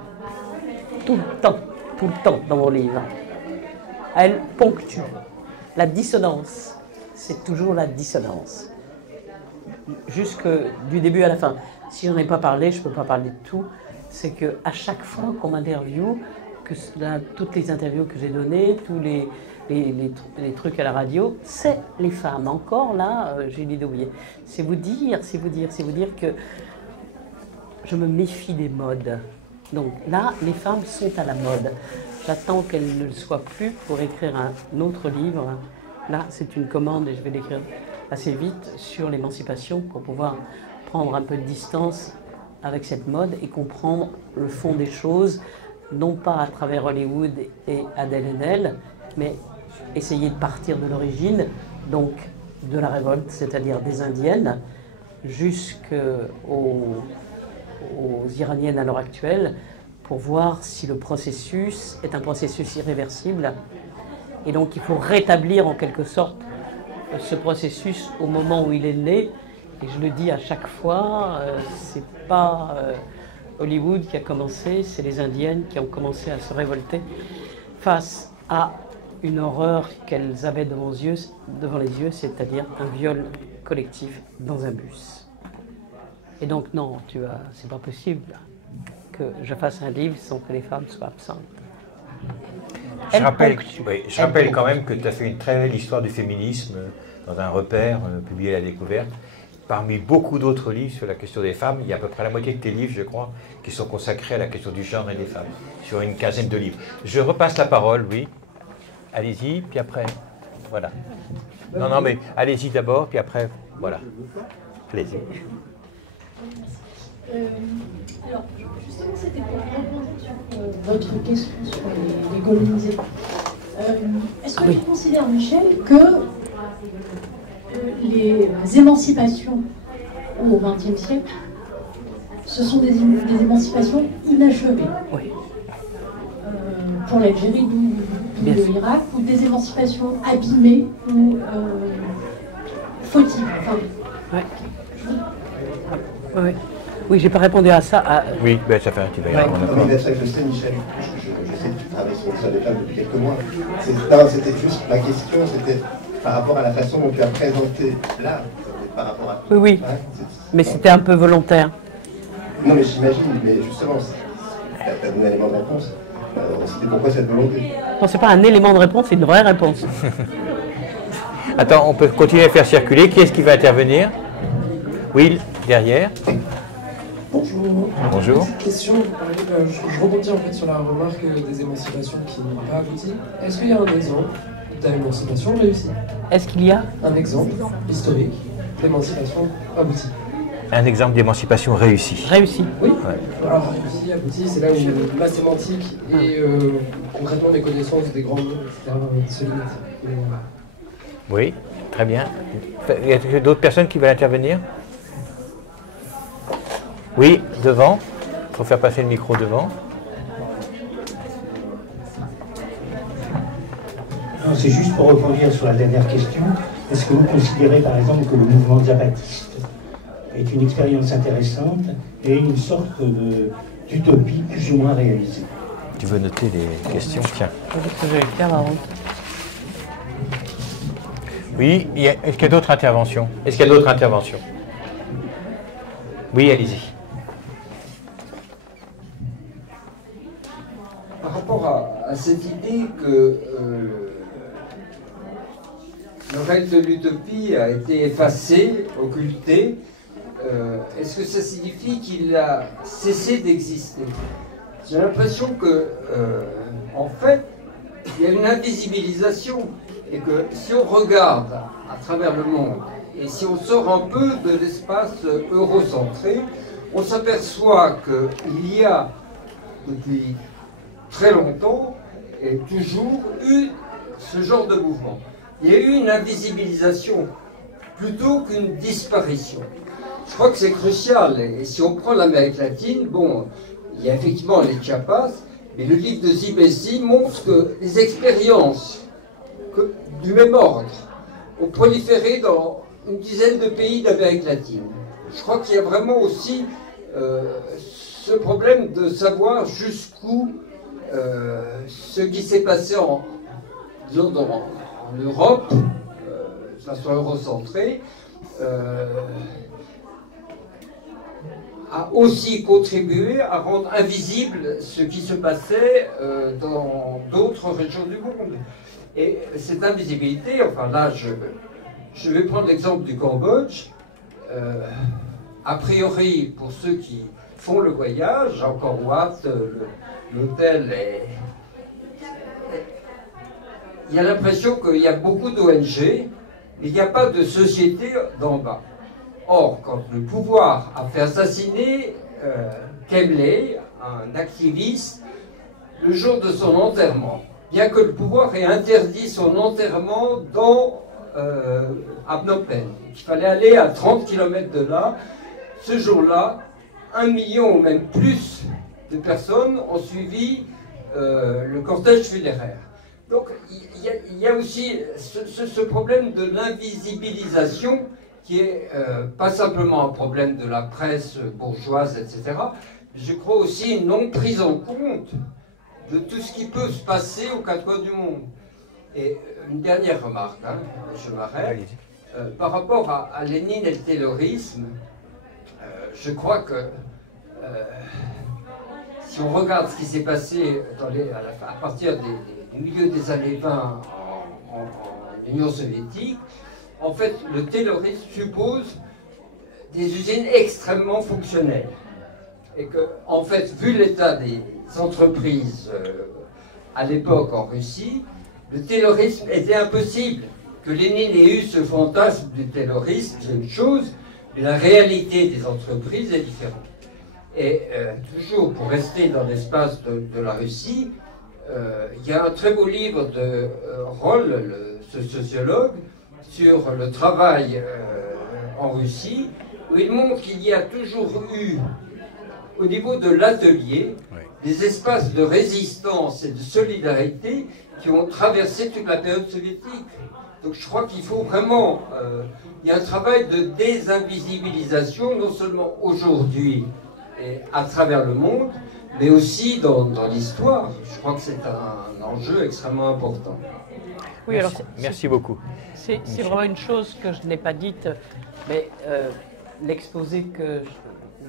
Tout le temps dans mon livre. Elles ponctuent. La dissonance, c'est toujours la dissonance. Jusque du début à la fin. Si j'en ai pas parlé, je ne peux pas parler de tout. C'est qu'à chaque fois qu'on m'interviewe, toutes les interviews que j'ai données, tous les trucs à la radio, c'est les femmes. Encore là, j'ai l'idée oubliée. C'est vous dire que je me méfie des modes. Donc là, les femmes sont à la mode. J'attends qu'elles ne le soient plus pour écrire un autre livre. Là, c'est une commande et je vais l'écrire assez vite sur l'émancipation pour pouvoir prendre un peu de distance avec cette mode et comprendre le fond des choses, non pas à travers Hollywood et Adèle Haenel, mais essayer de partir de l'origine, donc de la révolte, c'est-à-dire des Indiennes, jusqu'aux Iraniennes à l'heure actuelle, pour voir si le processus est un processus irréversible. Et donc il faut rétablir en quelque sorte ce processus au moment où il est né. Et je le dis à chaque fois, c'est pas Hollywood qui a commencé, c'est les Indiennes qui ont commencé à se révolter face à une horreur qu'elles avaient devant les yeux, c'est-à-dire un viol collectif dans un bus. Et donc non, c'est pas possible que je fasse un livre sans que les femmes soient absentes. Je rappelle quand même que tu as fait une très belle histoire du féminisme dans un repère publié à la Découverte. Parmi beaucoup d'autres livres sur la question des femmes, il y a à peu près la moitié de tes livres, je crois, qui sont consacrés à la question du genre et des femmes, sur une quinzaine de livres. Je repasse la parole, oui. Allez-y, puis après, voilà. Non, mais allez-y d'abord, puis après, voilà. Allez-y. Alors, justement, c'était pour rebondir sur votre question sur les gaulonisés. Est-ce que tu considères, Michel, que les émancipations au XXe siècle, ce sont des émancipations inachevées? Oui. pour l'Algérie, d'où l'Irak, ou des émancipations abîmées ou fautives. Enfin, ouais. Oui, j'ai pas répondu à ça. Oui, ben, ça fait un petit peu. Non, mais ça, je sais, Michel, je sais que tu travailles sur ça déjà depuis quelques mois. C'était juste, ma question, c'était par rapport à la façon dont tu as présenté l'art, par rapport à... Oui. Hein, Mais c'était un peu volontaire. Non, mais j'imagine, mais justement, tu as donné un élément de réponse. C'était pourquoi cette volonté? Non, c'est pas un élément de réponse, c'est une vraie réponse. Attends, on peut continuer à faire circuler. Qui est-ce qui va intervenir? Oui, derrière. Bonjour. Bonjour. Petite question, je rebondis en fait sur la remarque des émancipations qui n'ont pas abouti. Est-ce qu'il y a un exemple d'émancipation réussie? Est-ce qu'il y a Un exemple historique d'émancipation aboutie? Un exemple d'émancipation réussie. réussi? Oui. Ouais. Alors réussi, abouti, c'est là où la sémantique et concrètement les connaissances des grands mots, etc. se limitent. Oui, très bien. Y a d'autres personnes qui veulent intervenir? Oui, devant. Il faut faire passer le micro devant. C'est juste pour rebondir sur la dernière question. Est-ce que vous considérez par exemple que le mouvement diabaptiste est une expérience intéressante et une sorte d'utopie plus ou moins réalisée? Tu veux noter les questions? Tiens. Je vais le faire avant. Oui, est-ce qu'il y a d'autres interventions? Est-ce qu'il y a d'autres interventions? Oui, allez-y. Par rapport à cette idée que le règne de l'utopie a été effacé, occulté, est-ce que ça signifie qu'il a cessé d'exister? J'ai l'impression que, en fait, il y a une invisibilisation et que si on regarde à travers le monde et si on sort un peu de l'espace eurocentré, on s'aperçoit qu'il y a depuis très longtemps et toujours eu ce genre de mouvement. Il y a eu une invisibilisation plutôt qu'une disparition. Je crois que c'est crucial. Et si on prend l'Amérique latine, bon, il y a effectivement les Chiapas, mais le livre de Zibesi montre que les expériences du même ordre ont proliféré dans une dizaine de pays d'Amérique latine. Je crois qu'il y a vraiment aussi ce problème de savoir jusqu'où ce qui s'est passé en Europe, de façon eurocentrée, a aussi contribué à rendre invisible ce qui se passait dans d'autres régions du monde. Et cette invisibilité, enfin là, je vais prendre l'exemple du Cambodge. A priori, pour ceux qui font le voyage, Angkor Wat, l'hôtel est... Il y a l'impression qu'il y a beaucoup d'ONG, mais il n'y a pas de société d'en bas. Or, quand le pouvoir a fait assassiner Kemley, un activiste, le jour de son enterrement, bien que le pouvoir ait interdit son enterrement à Phnom Penh, qu'il fallait aller à 30 km de là, ce jour-là, 1 million ou même plus de personnes ont suivi le cortège funéraire. Donc il y a aussi ce problème de l'invisibilisation qui est pas simplement un problème de la presse bourgeoise, etc. Je crois aussi une non prise en compte de tout ce qui peut se passer aux quatre coins du monde. Et une dernière remarque, hein, je m'arrête. Par rapport à Lénine et le taylorisme, je crois que si on regarde ce qui s'est passé à partir du milieu des années 20 en Union soviétique, en fait, le taylorisme suppose des usines extrêmement fonctionnelles. Et que, en fait, vu l'état des entreprises à l'époque en Russie, le taylorisme était impossible. Que Lénine ait eu ce fantasme du taylorisme, c'est une chose, mais la réalité des entreprises est différente. Et toujours, pour rester dans l'espace de la Russie, il y a un très beau livre de Roll, ce sociologue, sur le travail en Russie, où il montre qu'il y a toujours eu au niveau de l'atelier, des espaces de résistance et de solidarité qui ont traversé toute la période soviétique. Donc je crois qu'il faut vraiment... il y a un travail de désinvisibilisation, non seulement aujourd'hui et à travers le monde, mais aussi dans l'histoire. Je crois que c'est un enjeu extrêmement important. Oui, alors merci beaucoup. C'est vraiment une chose que je n'ai pas dite, mais l'exposé que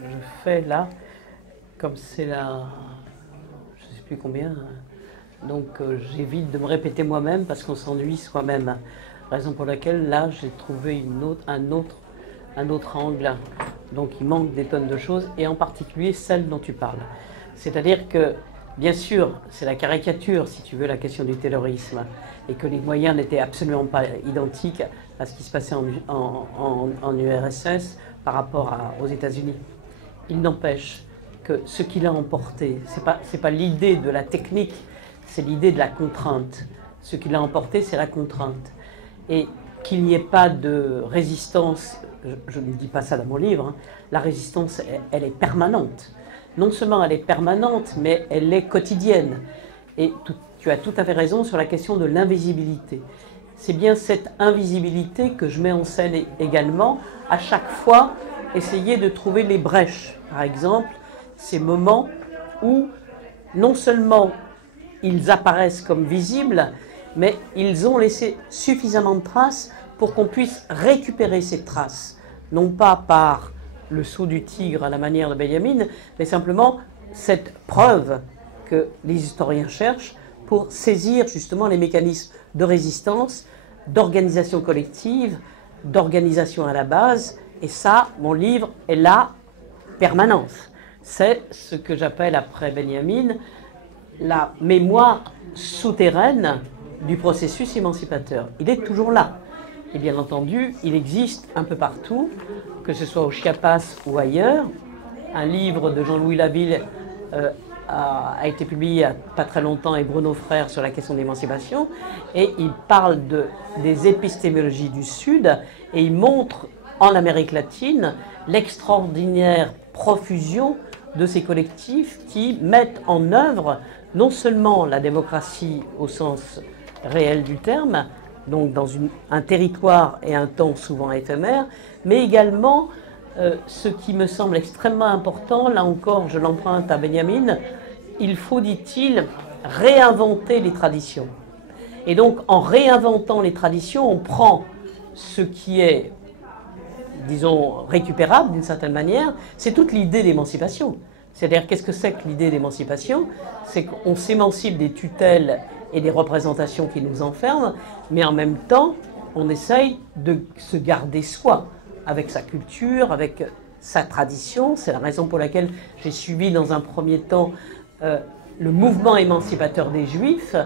je fais là, comme c'est la... je ne sais plus combien, donc j'évite de me répéter moi-même parce qu'on s'ennuie soi-même. Raison pour laquelle là j'ai trouvé un autre angle. Donc il manque des tonnes de choses, et en particulier celle dont tu parles. C'est-à-dire que, bien sûr, c'est la caricature, si tu veux, la question du terrorisme, et que les moyens n'étaient absolument pas identiques à ce qui se passait en URSS par rapport aux États-Unis. Il n'empêche que ce qu'il a emporté, c'est pas l'idée de la technique, c'est l'idée de la contrainte. Ce qu'il a emporté, c'est la contrainte. Et qu'il n'y ait pas de résistance, je ne dis pas ça dans mon livre, hein, la résistance, elle est permanente. Non seulement elle est permanente, mais elle est quotidienne. Et tu as tout à fait raison sur la question de l'invisibilité. C'est bien cette invisibilité que je mets en scène également, à chaque fois, essayer de trouver les brèches. Par exemple, ces moments où non seulement ils apparaissent comme visibles, mais ils ont laissé suffisamment de traces pour qu'on puisse récupérer ces traces. Non pas par le saut du tigre à la manière de Benjamin, mais simplement cette preuve que les historiens cherchent pour saisir justement les mécanismes de résistance, d'organisation collective, d'organisation à la base. Et ça, mon livre est la permanence. C'est ce que j'appelle après Benjamin la mémoire souterraine du processus émancipateur. Il est toujours là. Et bien entendu, il existe un peu partout, que ce soit au Chiapas ou ailleurs. Un livre de Jean-Louis Laville a été publié il n'y a pas très longtemps avec Bruno Frère sur la question de l'émancipation, et il parle des épistémologies du Sud, et il montre en Amérique latine l'extraordinaire profusion de ces collectifs qui mettent en œuvre non seulement la démocratie au sens réel du terme, donc dans un territoire et un temps souvent éphémère, mais également ce qui me semble extrêmement important, là encore je l'emprunte à Benjamin, il faut, dit-il, réinventer les traditions. Et donc en réinventant les traditions, on prend ce qui est, disons, récupérable d'une certaine manière, c'est toute l'idée d'émancipation. C'est-à-dire, qu'est-ce que c'est que l'idée d'émancipation? C'est qu'on s'émancipe des tutelles et des représentations qui nous enferment, mais en même temps, on essaye de se garder soi, avec sa culture, avec sa tradition. C'est la raison pour laquelle j'ai suivi dans un premier temps le mouvement émancipateur des Juifs,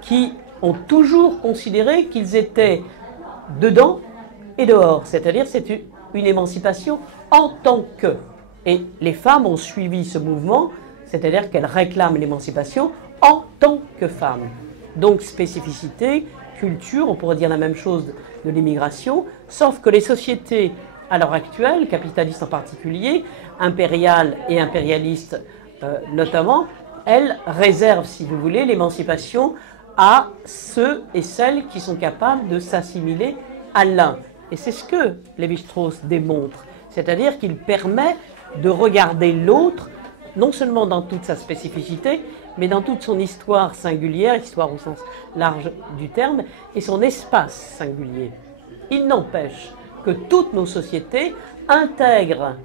qui ont toujours considéré qu'ils étaient dedans et dehors. C'est-à-dire, c'est une émancipation en tant que. Et les femmes ont suivi ce mouvement, c'est-à-dire qu'elles réclament l'émancipation en tant que femmes. Donc spécificité, culture, on pourrait dire la même chose de l'immigration, sauf que les sociétés à l'heure actuelle, capitalistes en particulier, impériales et impérialistes notamment, elles réservent, si vous voulez, l'émancipation à ceux et celles qui sont capables de s'assimiler à l'un. Et c'est ce que Lévi-Strauss démontre, c'est-à-dire qu'il permet de regarder l'autre, non seulement dans toute sa spécificité, mais dans toute son histoire singulière, histoire au sens large du terme, et son espace singulier. Il n'empêche que toutes nos sociétés intègrent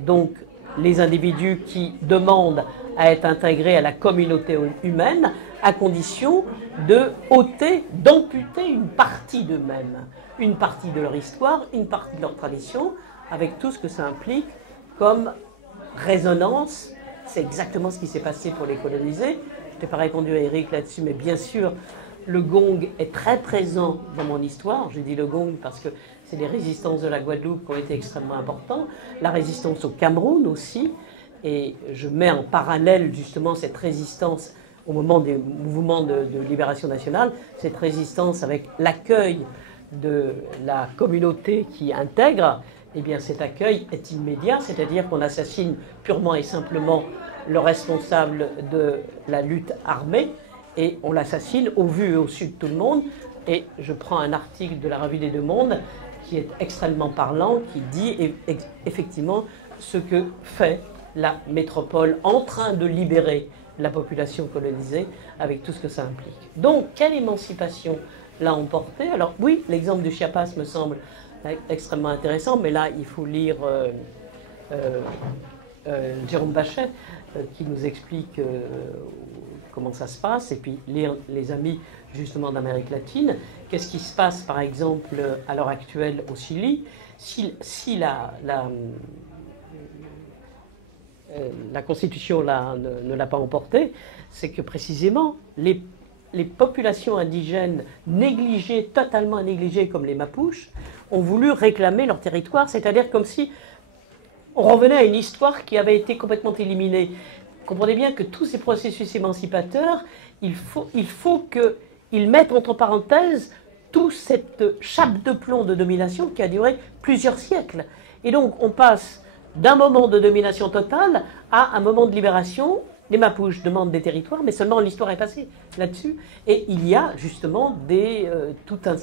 donc les individus qui demandent à être intégrés à la communauté humaine, à condition de ôter, d'amputer une partie d'eux-mêmes, une partie de leur histoire, une partie de leur tradition, avec tout ce que ça implique comme résonance. C'est exactement ce qui s'est passé pour les colonisés. Je t'ai pas répondu à Eric là-dessus, mais bien sûr, le gong est très présent dans mon histoire. J'ai dit le gong parce que c'est les résistances de la Guadeloupe qui ont été extrêmement importantes. La résistance au Cameroun aussi. Et je mets en parallèle justement cette résistance au moment des mouvements de libération nationale, cette résistance avec l'accueil de la communauté qui intègre eh bien cet accueil est immédiat, c'est-à-dire qu'on assassine purement et simplement le responsable de la lutte armée, et on l'assassine au vu et au su de tout le monde. Et je prends un article de la Revue des Deux Mondes qui est extrêmement parlant, qui dit effectivement ce que fait la métropole en train de libérer la population colonisée, avec tout ce que ça implique. Donc, quelle émancipation l'a emporté? Alors oui, l'exemple de Chiapas me semble extrêmement intéressant, mais là, il faut lire Jérôme Bachet, qui nous explique comment ça se passe, et puis lire les amis justement d'Amérique latine. Qu'est-ce qui se passe, par exemple, à l'heure actuelle au Chili? Si la Constitution ne l'a pas emporté, c'est que précisément les populations indigènes négligées, totalement négligées, comme les Mapuches, ont voulu réclamer leur territoire, c'est-à-dire comme si on revenait à une histoire qui avait été complètement éliminée. Vous comprenez bien que tous ces processus émancipateurs, il faut qu'ils mettent entre parenthèses toute cette chape de plomb de domination qui a duré plusieurs siècles. Et donc on passe d'un moment de domination totale à un moment de libération. Les Mapuches demandent des territoires, mais seulement l'histoire est passée là-dessus. Et il y a justement toute une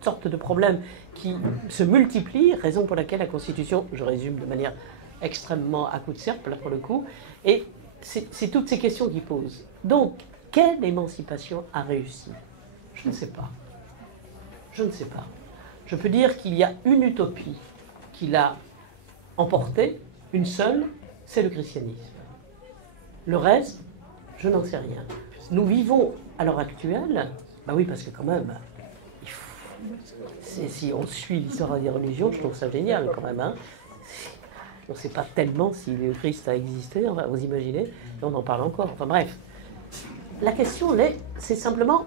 sorte de problèmes qui se multiplient, raison pour laquelle la Constitution, je résume de manière extrêmement à coup de serpe, là pour le coup, et c'est toutes ces questions qui posent. Donc, quelle émancipation a réussi? Je ne sais pas. Je ne sais pas. Je peux dire qu'il y a une utopie qui l'a emportée, une seule, c'est le christianisme. Le reste, je n'en sais rien. Nous vivons à l'heure actuelle, bah oui, parce que quand même, si on suit l'histoire des religions, je trouve ça génial quand même. Hein. On ne sait pas tellement si le Christ a existé, vous imaginez, et on en parle encore. Enfin bref, la question c'est simplement,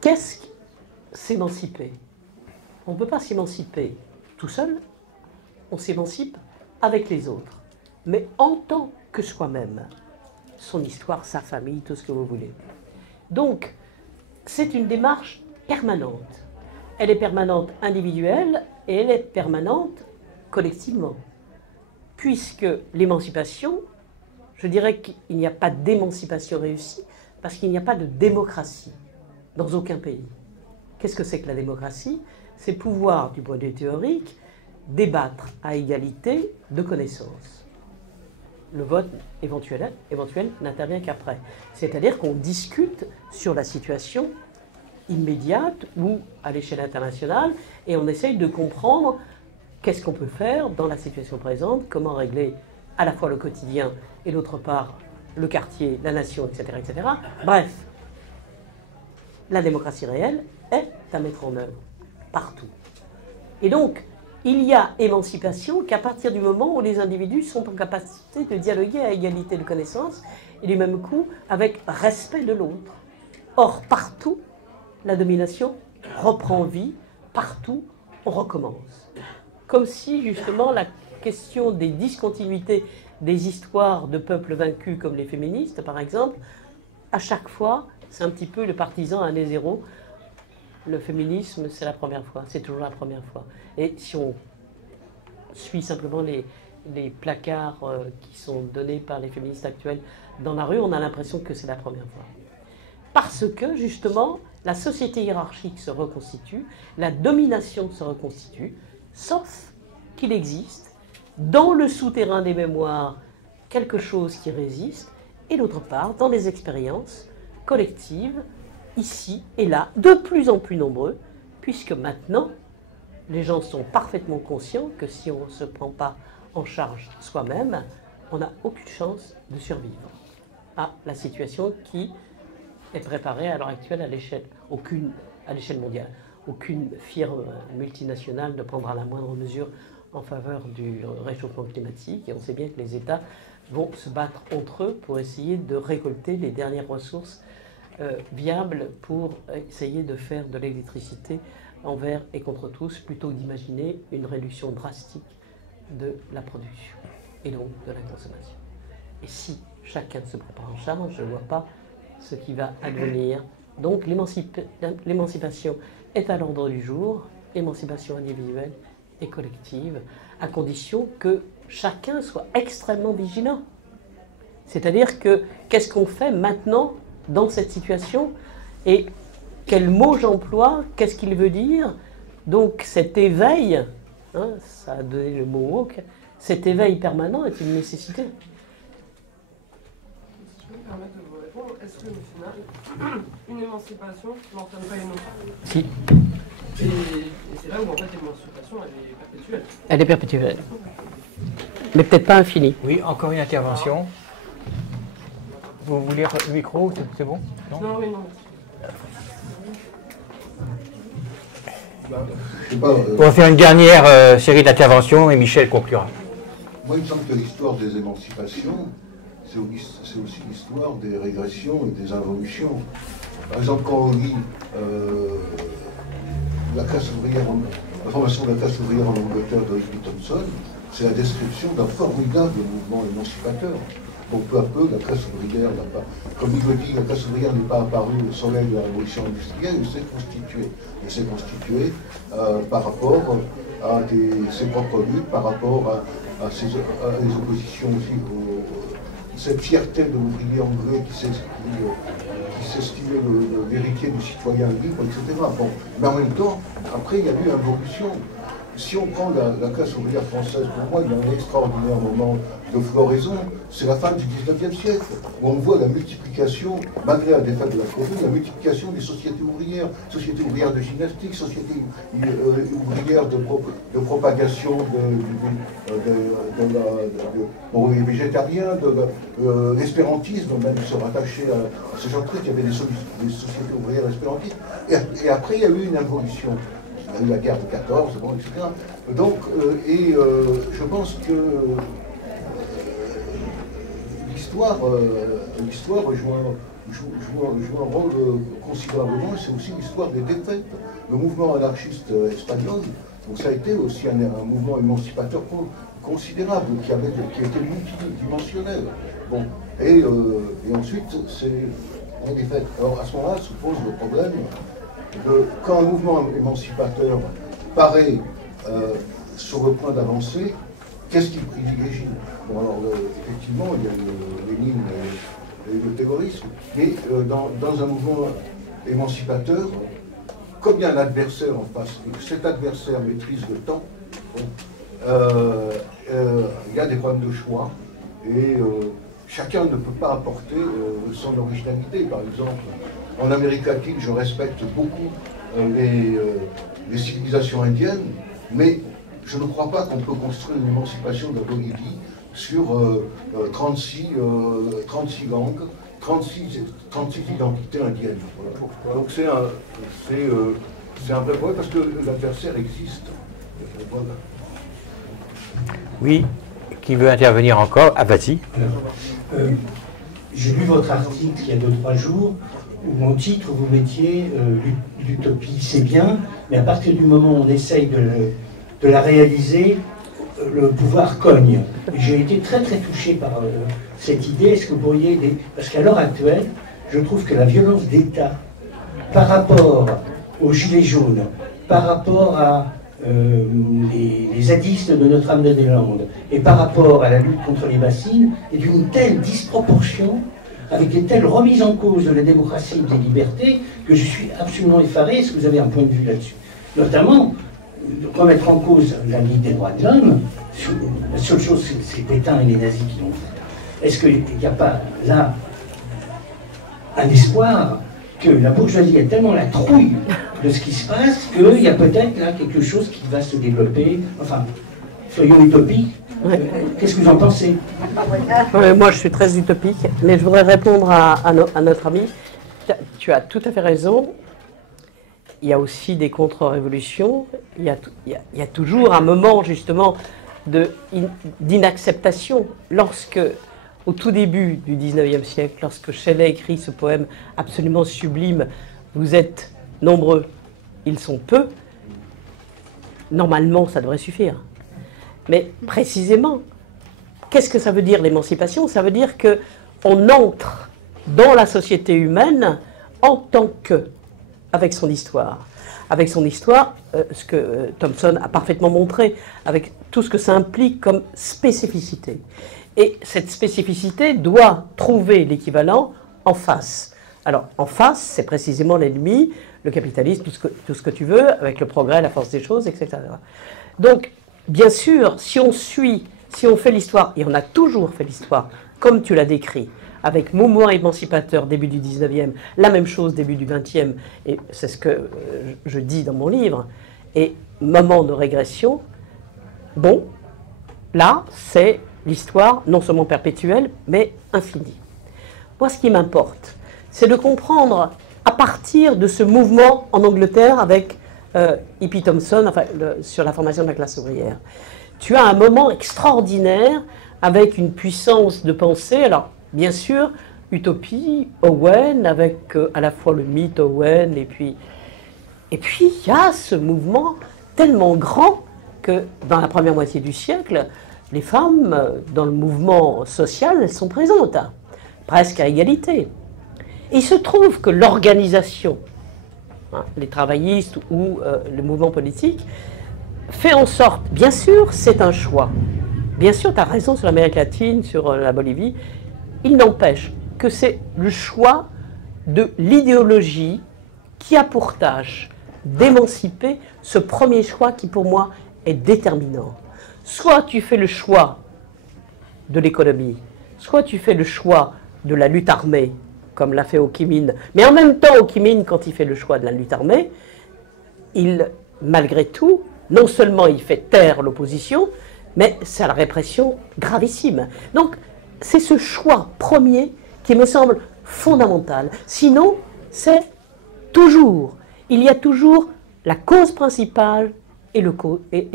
qu'est-ce que s'émanciper? On ne peut pas s'émanciper tout seul, on s'émancipe avec les autres. Mais en tant que soi-même, son histoire, sa famille, tout ce que vous voulez. Donc, c'est une démarche permanente. Elle est permanente individuelle et elle est permanente collectivement. Puisque l'émancipation, je dirais qu'il n'y a pas d'émancipation réussie parce qu'il n'y a pas de démocratie dans aucun pays. Qu'est-ce que c'est que la démocratie? C'est pouvoir, du point de vue théorique, débattre à égalité de connaissances. Le vote éventuel n'intervient qu'après. C'est-à-dire qu'on discute sur la situation immédiate ou à l'échelle internationale et on essaye de comprendre qu'est-ce qu'on peut faire dans la situation présente, comment régler à la fois le quotidien et d'autre part le quartier, la nation, etc., etc. Bref, la démocratie réelle est à mettre en œuvre partout. Et donc, il y a émancipation qu'à partir du moment où les individus sont en capacité de dialoguer à égalité de connaissances et du même coup avec respect de l'autre. Or, partout, la domination reprend vie, partout, on recommence. Comme si, justement, la question des discontinuités des histoires de peuples vaincus comme les féministes, par exemple, à chaque fois, c'est un petit peu le partisan à année zéro. Le féminisme, c'est la première fois, c'est toujours la première fois. Et si on suit simplement les placards qui sont donnés par les féministes actuelles dans la rue, on a l'impression que c'est la première fois. Parce que, justement, la société hiérarchique se reconstitue, la domination se reconstitue, sauf qu'il existe, dans le souterrain des mémoires, quelque chose qui résiste, et d'autre part, dans les expériences collectives, ici et là, de plus en plus nombreux, puisque maintenant, les gens sont parfaitement conscients que si on ne se prend pas en charge soi-même, on n'a aucune chance de survivre à la situation qui est préparée à l'heure actuelle à l'échelle mondiale. Aucune firme multinationale ne prendra la moindre mesure en faveur du réchauffement climatique, et on sait bien que les États vont se battre entre eux pour essayer de récolter les dernières ressources viable pour essayer de faire de l'électricité envers et contre tous, plutôt que d'imaginer une réduction drastique de la production et donc de la consommation. Et si chacun se prépare en charge, je ne vois pas ce qui va advenir. Donc l'émancipation est à l'ordre du jour, émancipation individuelle et collective, à condition que chacun soit extrêmement vigilant. C'est-à-dire que qu'est-ce qu'on fait maintenant dans cette situation et quel mot j'emploie, qu'est-ce qu'il veut dire. Donc cet éveil, hein, ça a donné le mot woke, cet éveil permanent est une nécessité. Si je peux me permettre de vous répondre, est-ce que au final, une émancipation n'entraîne pas une autre? Si. Et c'est là où en fait l'émancipation elle est perpétuelle. Elle est perpétuelle. Mais peut-être pas infinie. Oui, encore une intervention. Vous voulez le micro, c'est bon? Non, oui, non. On va faire une dernière série d'interventions et Michel conclura. Moi, il me semble que l'histoire des émancipations, c'est aussi l'histoire des régressions et des involutions. Par exemple, quand on lit la formation de la classe ouvrière en Angleterre de Ricky Thompson, c'est la description d'un formidable mouvement émancipateur. Donc peu à peu, la classe ouvrière n'a pas, comme il le dit, la classe ouvrière n'est pas apparue au soleil de la révolution industrielle, elle s'est constituée. Elle s'est constituée par rapport à ses propres luttes, par rapport à les oppositions aussi, cette fierté de l'ouvrier anglais qui s'estimait l'héritier du citoyen libre, etc. Bon. Mais en même temps, après, il y a eu involution. Si on prend la classe ouvrière française, pour moi, il y a un extraordinaire moment de floraison, c'est la fin du 19e siècle, où on voit la multiplication, malgré la défaite de la Commune, la multiplication des sociétés ouvrières de gymnastique, sociétés ouvrières de propagation des végétariens, de l'espérantisme, même se rattacher à ce genre de trucs, il y avait des sociétés ouvrières espérantistes, et après il y a eu une involution. Il y a eu la guerre de 14, bon, etc. Donc, je pense que l'histoire joue un rôle considérablement, et c'est aussi l'histoire des défaites. Le mouvement anarchiste espagnol, donc ça a été aussi un mouvement émancipateur considérable, qui était multidimensionnel. Bon, et ensuite, c'est un défaite. Alors, à ce moment-là, se pose le problème quand un mouvement émancipateur paraît sur le point d'avancer, qu'est-ce qu'il privilégie? Bon, alors, effectivement, il y a Lénine et le terrorisme, mais dans un mouvement émancipateur, comme il y a un adversaire en face, et que cet adversaire maîtrise le temps, bon, il y a des problèmes de choix, et chacun ne peut pas apporter son originalité. Par exemple, en Amérique latine, je respecte beaucoup les civilisations indiennes, mais je ne crois pas qu'on peut construire une émancipation de la Bolivie sur 36 langues, 36 identités indiennes. Voilà. Donc c'est un vrai problème parce que l'adversaire existe. Voilà. Oui, qui veut intervenir encore? Ah, vas-y. J'ai lu votre article il y a 2-3 jours, où mon titre, vous mettiez l'utopie, c'est bien, mais à partir du moment où on essaye de la réaliser, le pouvoir cogne. J'ai été très très touché par cette idée. Est-ce que vous pourriez aider? Parce qu'à l'heure actuelle, je trouve que la violence d'État, par rapport aux Gilets jaunes, par rapport à les zadistes de Notre-Dame-des-Landes, et par rapport à la lutte contre les bassines, est d'une telle disproportion, avec des telles remises en cause de la démocratie et des libertés, que je suis absolument effaré. Est-ce que vous avez un point de vue là-dessus? Notamment, remettre en cause la Ligue des droits de l'homme, la seule chose, c'est Pétain et les nazis qui l'ont fait. Est-ce qu'il n'y a pas là un espoir que la bourgeoisie a tellement la trouille de ce qui se passe qu'il y a peut-être là quelque chose qui va se développer? Enfin, soyons utopiques. Qu'est-ce que vous en pensez? Moi, je suis très utopique, mais je voudrais répondre à notre ami. Tu as tout à fait raison. Il y a aussi des contre-révolutions. Il y a toujours un moment, justement, d'inacceptation. Lorsque, au tout début du 19e siècle, lorsque Shelley écrit ce poème absolument sublime, « Vous êtes nombreux, ils sont peu », normalement, ça devrait suffire. Mais précisément, qu'est-ce que ça veut dire l'émancipation? Ça veut dire qu'on entre dans la société humaine en tant que, avec son histoire. avec son histoire, ce que Thompson a parfaitement montré, avec tout ce que ça implique comme spécificité. Et cette spécificité doit trouver l'équivalent en face. Alors, en face, c'est précisément l'ennemi, le capitalisme, tout ce que tu veux, avec le progrès, la force des choses, etc. Donc, bien sûr, si on fait l'histoire, et on a toujours fait l'histoire, comme tu l'as décrit, avec mouvement émancipateur début du 19e, la même chose début du 20e, et c'est ce que je dis dans mon livre, et moment de régression, bon, là, c'est l'histoire non seulement perpétuelle, mais infinie. Moi, ce qui m'importe, c'est de comprendre, à partir de ce mouvement en Angleterre avec E.P. Thompson, enfin, sur la formation de la classe ouvrière, tu as un moment extraordinaire avec une puissance de pensée. Alors, bien sûr, Utopie, Owen, avec à la fois le mythe Owen, et puis il y a ce mouvement tellement grand que dans la première moitié du siècle, les femmes, dans le mouvement social, elles sont présentes, hein, presque à égalité. Et il se trouve que l'organisation, hein, les travaillistes ou le mouvement politique, fait en sorte, bien sûr, c'est un choix. Bien sûr, tu as raison sur l'Amérique latine, sur la Bolivie. Il n'empêche que c'est le choix de l'idéologie qui a pour tâche d'émanciper ce premier choix qui, pour moi, est déterminant. Soit tu fais le choix de l'économie, soit tu fais le choix de la lutte armée, comme l'a fait Ho Chi Minh. Mais en même temps, Ho Chi Minh, quand il fait le choix de la lutte armée, malgré tout, non seulement il fait taire l'opposition, mais c'est la répression gravissime. Donc, c'est ce choix premier qui me semble fondamental. Sinon, il y a toujours la cause principale et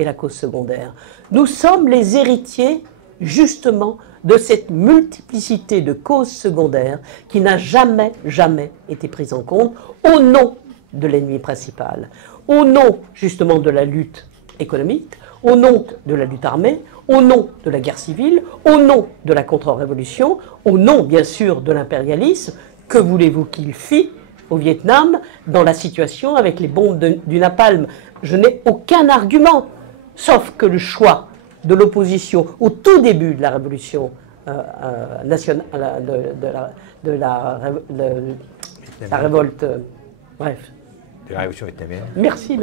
la cause secondaire. Nous sommes les héritiers, justement, de cette multiplicité de causes secondaires qui n'a jamais, jamais été prise en compte au nom de l'ennemi principal, au nom, justement, de la lutte économique, au nom de la lutte armée, au nom de la guerre civile, au nom de la contre-révolution, au nom, bien sûr, de l'impérialisme. Que voulez-vous qu'il fît au Vietnam, dans la situation avec les bombes du napalm? Je n'ai aucun argument, sauf que le choix de l'opposition au tout début de la révolution nationale, de la révolte, bref. De la révolution vietnamienne. Merci.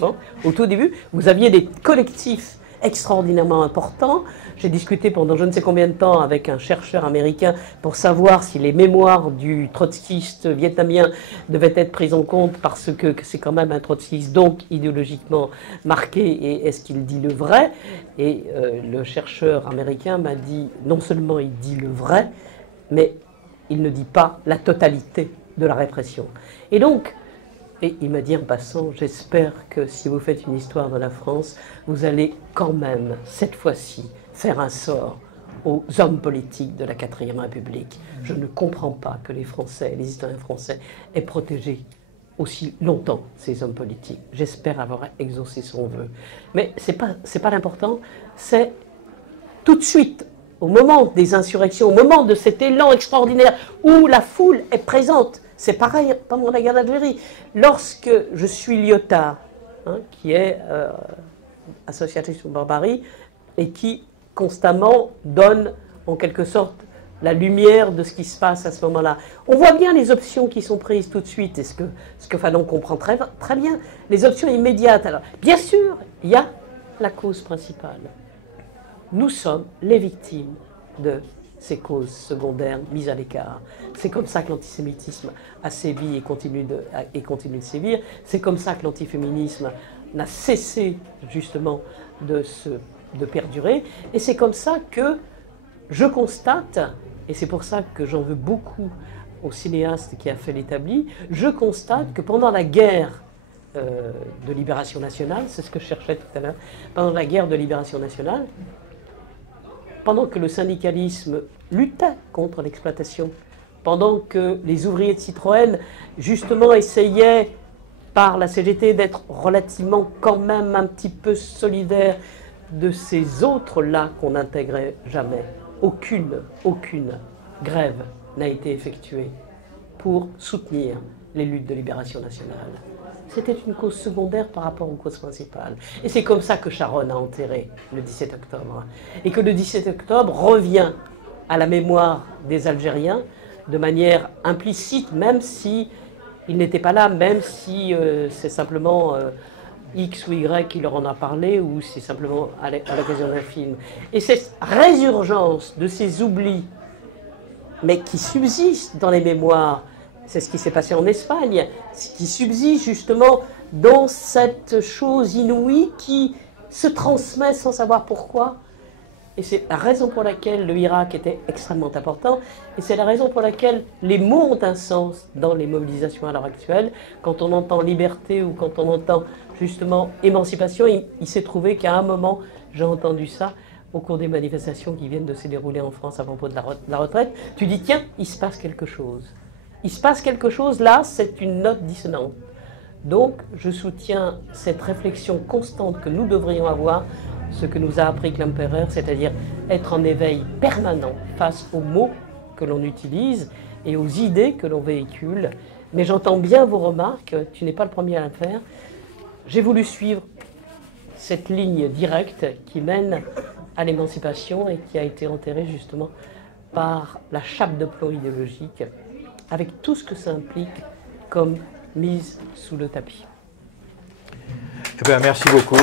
Bon, au tout début, vous aviez des collectifs extraordinairement important. J'ai discuté pendant je ne sais combien de temps avec un chercheur américain pour savoir si les mémoires du trotskiste vietnamien devaient être prises en compte parce que c'est quand même un trotskiste, donc idéologiquement marqué, et est-ce qu'il dit le vrai? Et le chercheur américain m'a dit, non seulement il dit le vrai, mais il ne dit pas la totalité de la répression. Et donc, et il m'a dit en passant, j'espère que si vous faites une histoire de la France, vous allez quand même, cette fois-ci, faire un sort aux hommes politiques de la 4e République. Je ne comprends pas que les Français, les historiens français, aient protégé aussi longtemps ces hommes politiques. J'espère avoir exaucé son vœu. Mais c'est pas l'important, c'est tout de suite, au moment des insurrections, au moment de cet élan extraordinaire où la foule est présente. C'est pareil pendant la guerre d'Algérie. Lorsque je suis Lyotard, hein, qui est associatif barbarie, et qui constamment donne en quelque sorte la lumière de ce qui se passe à ce moment-là. On voit bien les options qui sont prises tout de suite, et ce que Fanon comprend très, très bien, les options immédiates. Alors, bien sûr, il y a la cause principale. Nous sommes les victimes de ces causes secondaires mises à l'écart. C'est comme ça que l'antisémitisme a sévi et continue de sévir. C'est comme ça que l'antiféminisme n'a cessé justement de perdurer. Et c'est comme ça que je constate, et c'est pour ça que j'en veux beaucoup au cinéaste qui a fait l'établi, je constate que pendant la guerre de libération nationale, c'est ce que je cherchais tout à l'heure, pendant la guerre de libération nationale, pendant que le syndicalisme luttait contre l'exploitation, pendant que les ouvriers de Citroën, justement, essayaient, par la CGT, d'être relativement quand même un petit peu solidaires de ces autres-là qu'on n'intégrait jamais. Aucune grève n'a été effectuée pour soutenir les luttes de libération nationale. c'était une cause secondaire par rapport aux causes principales. Et c'est comme ça que Sharon a enterré le 17 octobre. Et que le 17 octobre revient à la mémoire des Algériens de manière implicite, même si il n'était pas là, même si c'est simplement X ou Y qui leur en a parlé, ou c'est simplement à l'occasion d'un film. Et cette résurgence de ces oublis, mais qui subsistent dans les mémoires, c'est ce qui s'est passé en Espagne, ce qui subsiste justement dans cette chose inouïe qui se transmet sans savoir pourquoi. Et c'est la raison pour laquelle le Irak était extrêmement important, et c'est la raison pour laquelle les mots ont un sens dans les mobilisations à l'heure actuelle. Quand on entend liberté ou quand on entend justement émancipation, il s'est trouvé qu'à un moment, j'ai entendu ça au cours des manifestations qui viennent de se dérouler en France à propos de la retraite, tu dis tiens, il se passe quelque chose. Il se passe quelque chose, là, c'est une note dissonante. Donc, je soutiens cette réflexion constante que nous devrions avoir, ce que nous a appris Klemperer, c'est-à-dire être en éveil permanent face aux mots que l'on utilise et aux idées que l'on véhicule. Mais j'entends bien vos remarques, tu n'es pas le premier à le faire. J'ai voulu suivre cette ligne directe qui mène à l'émancipation et qui a été enterrée justement par la chape de plomb idéologique, avec tout ce que ça implique comme mise sous le tapis. Eh bien, merci beaucoup.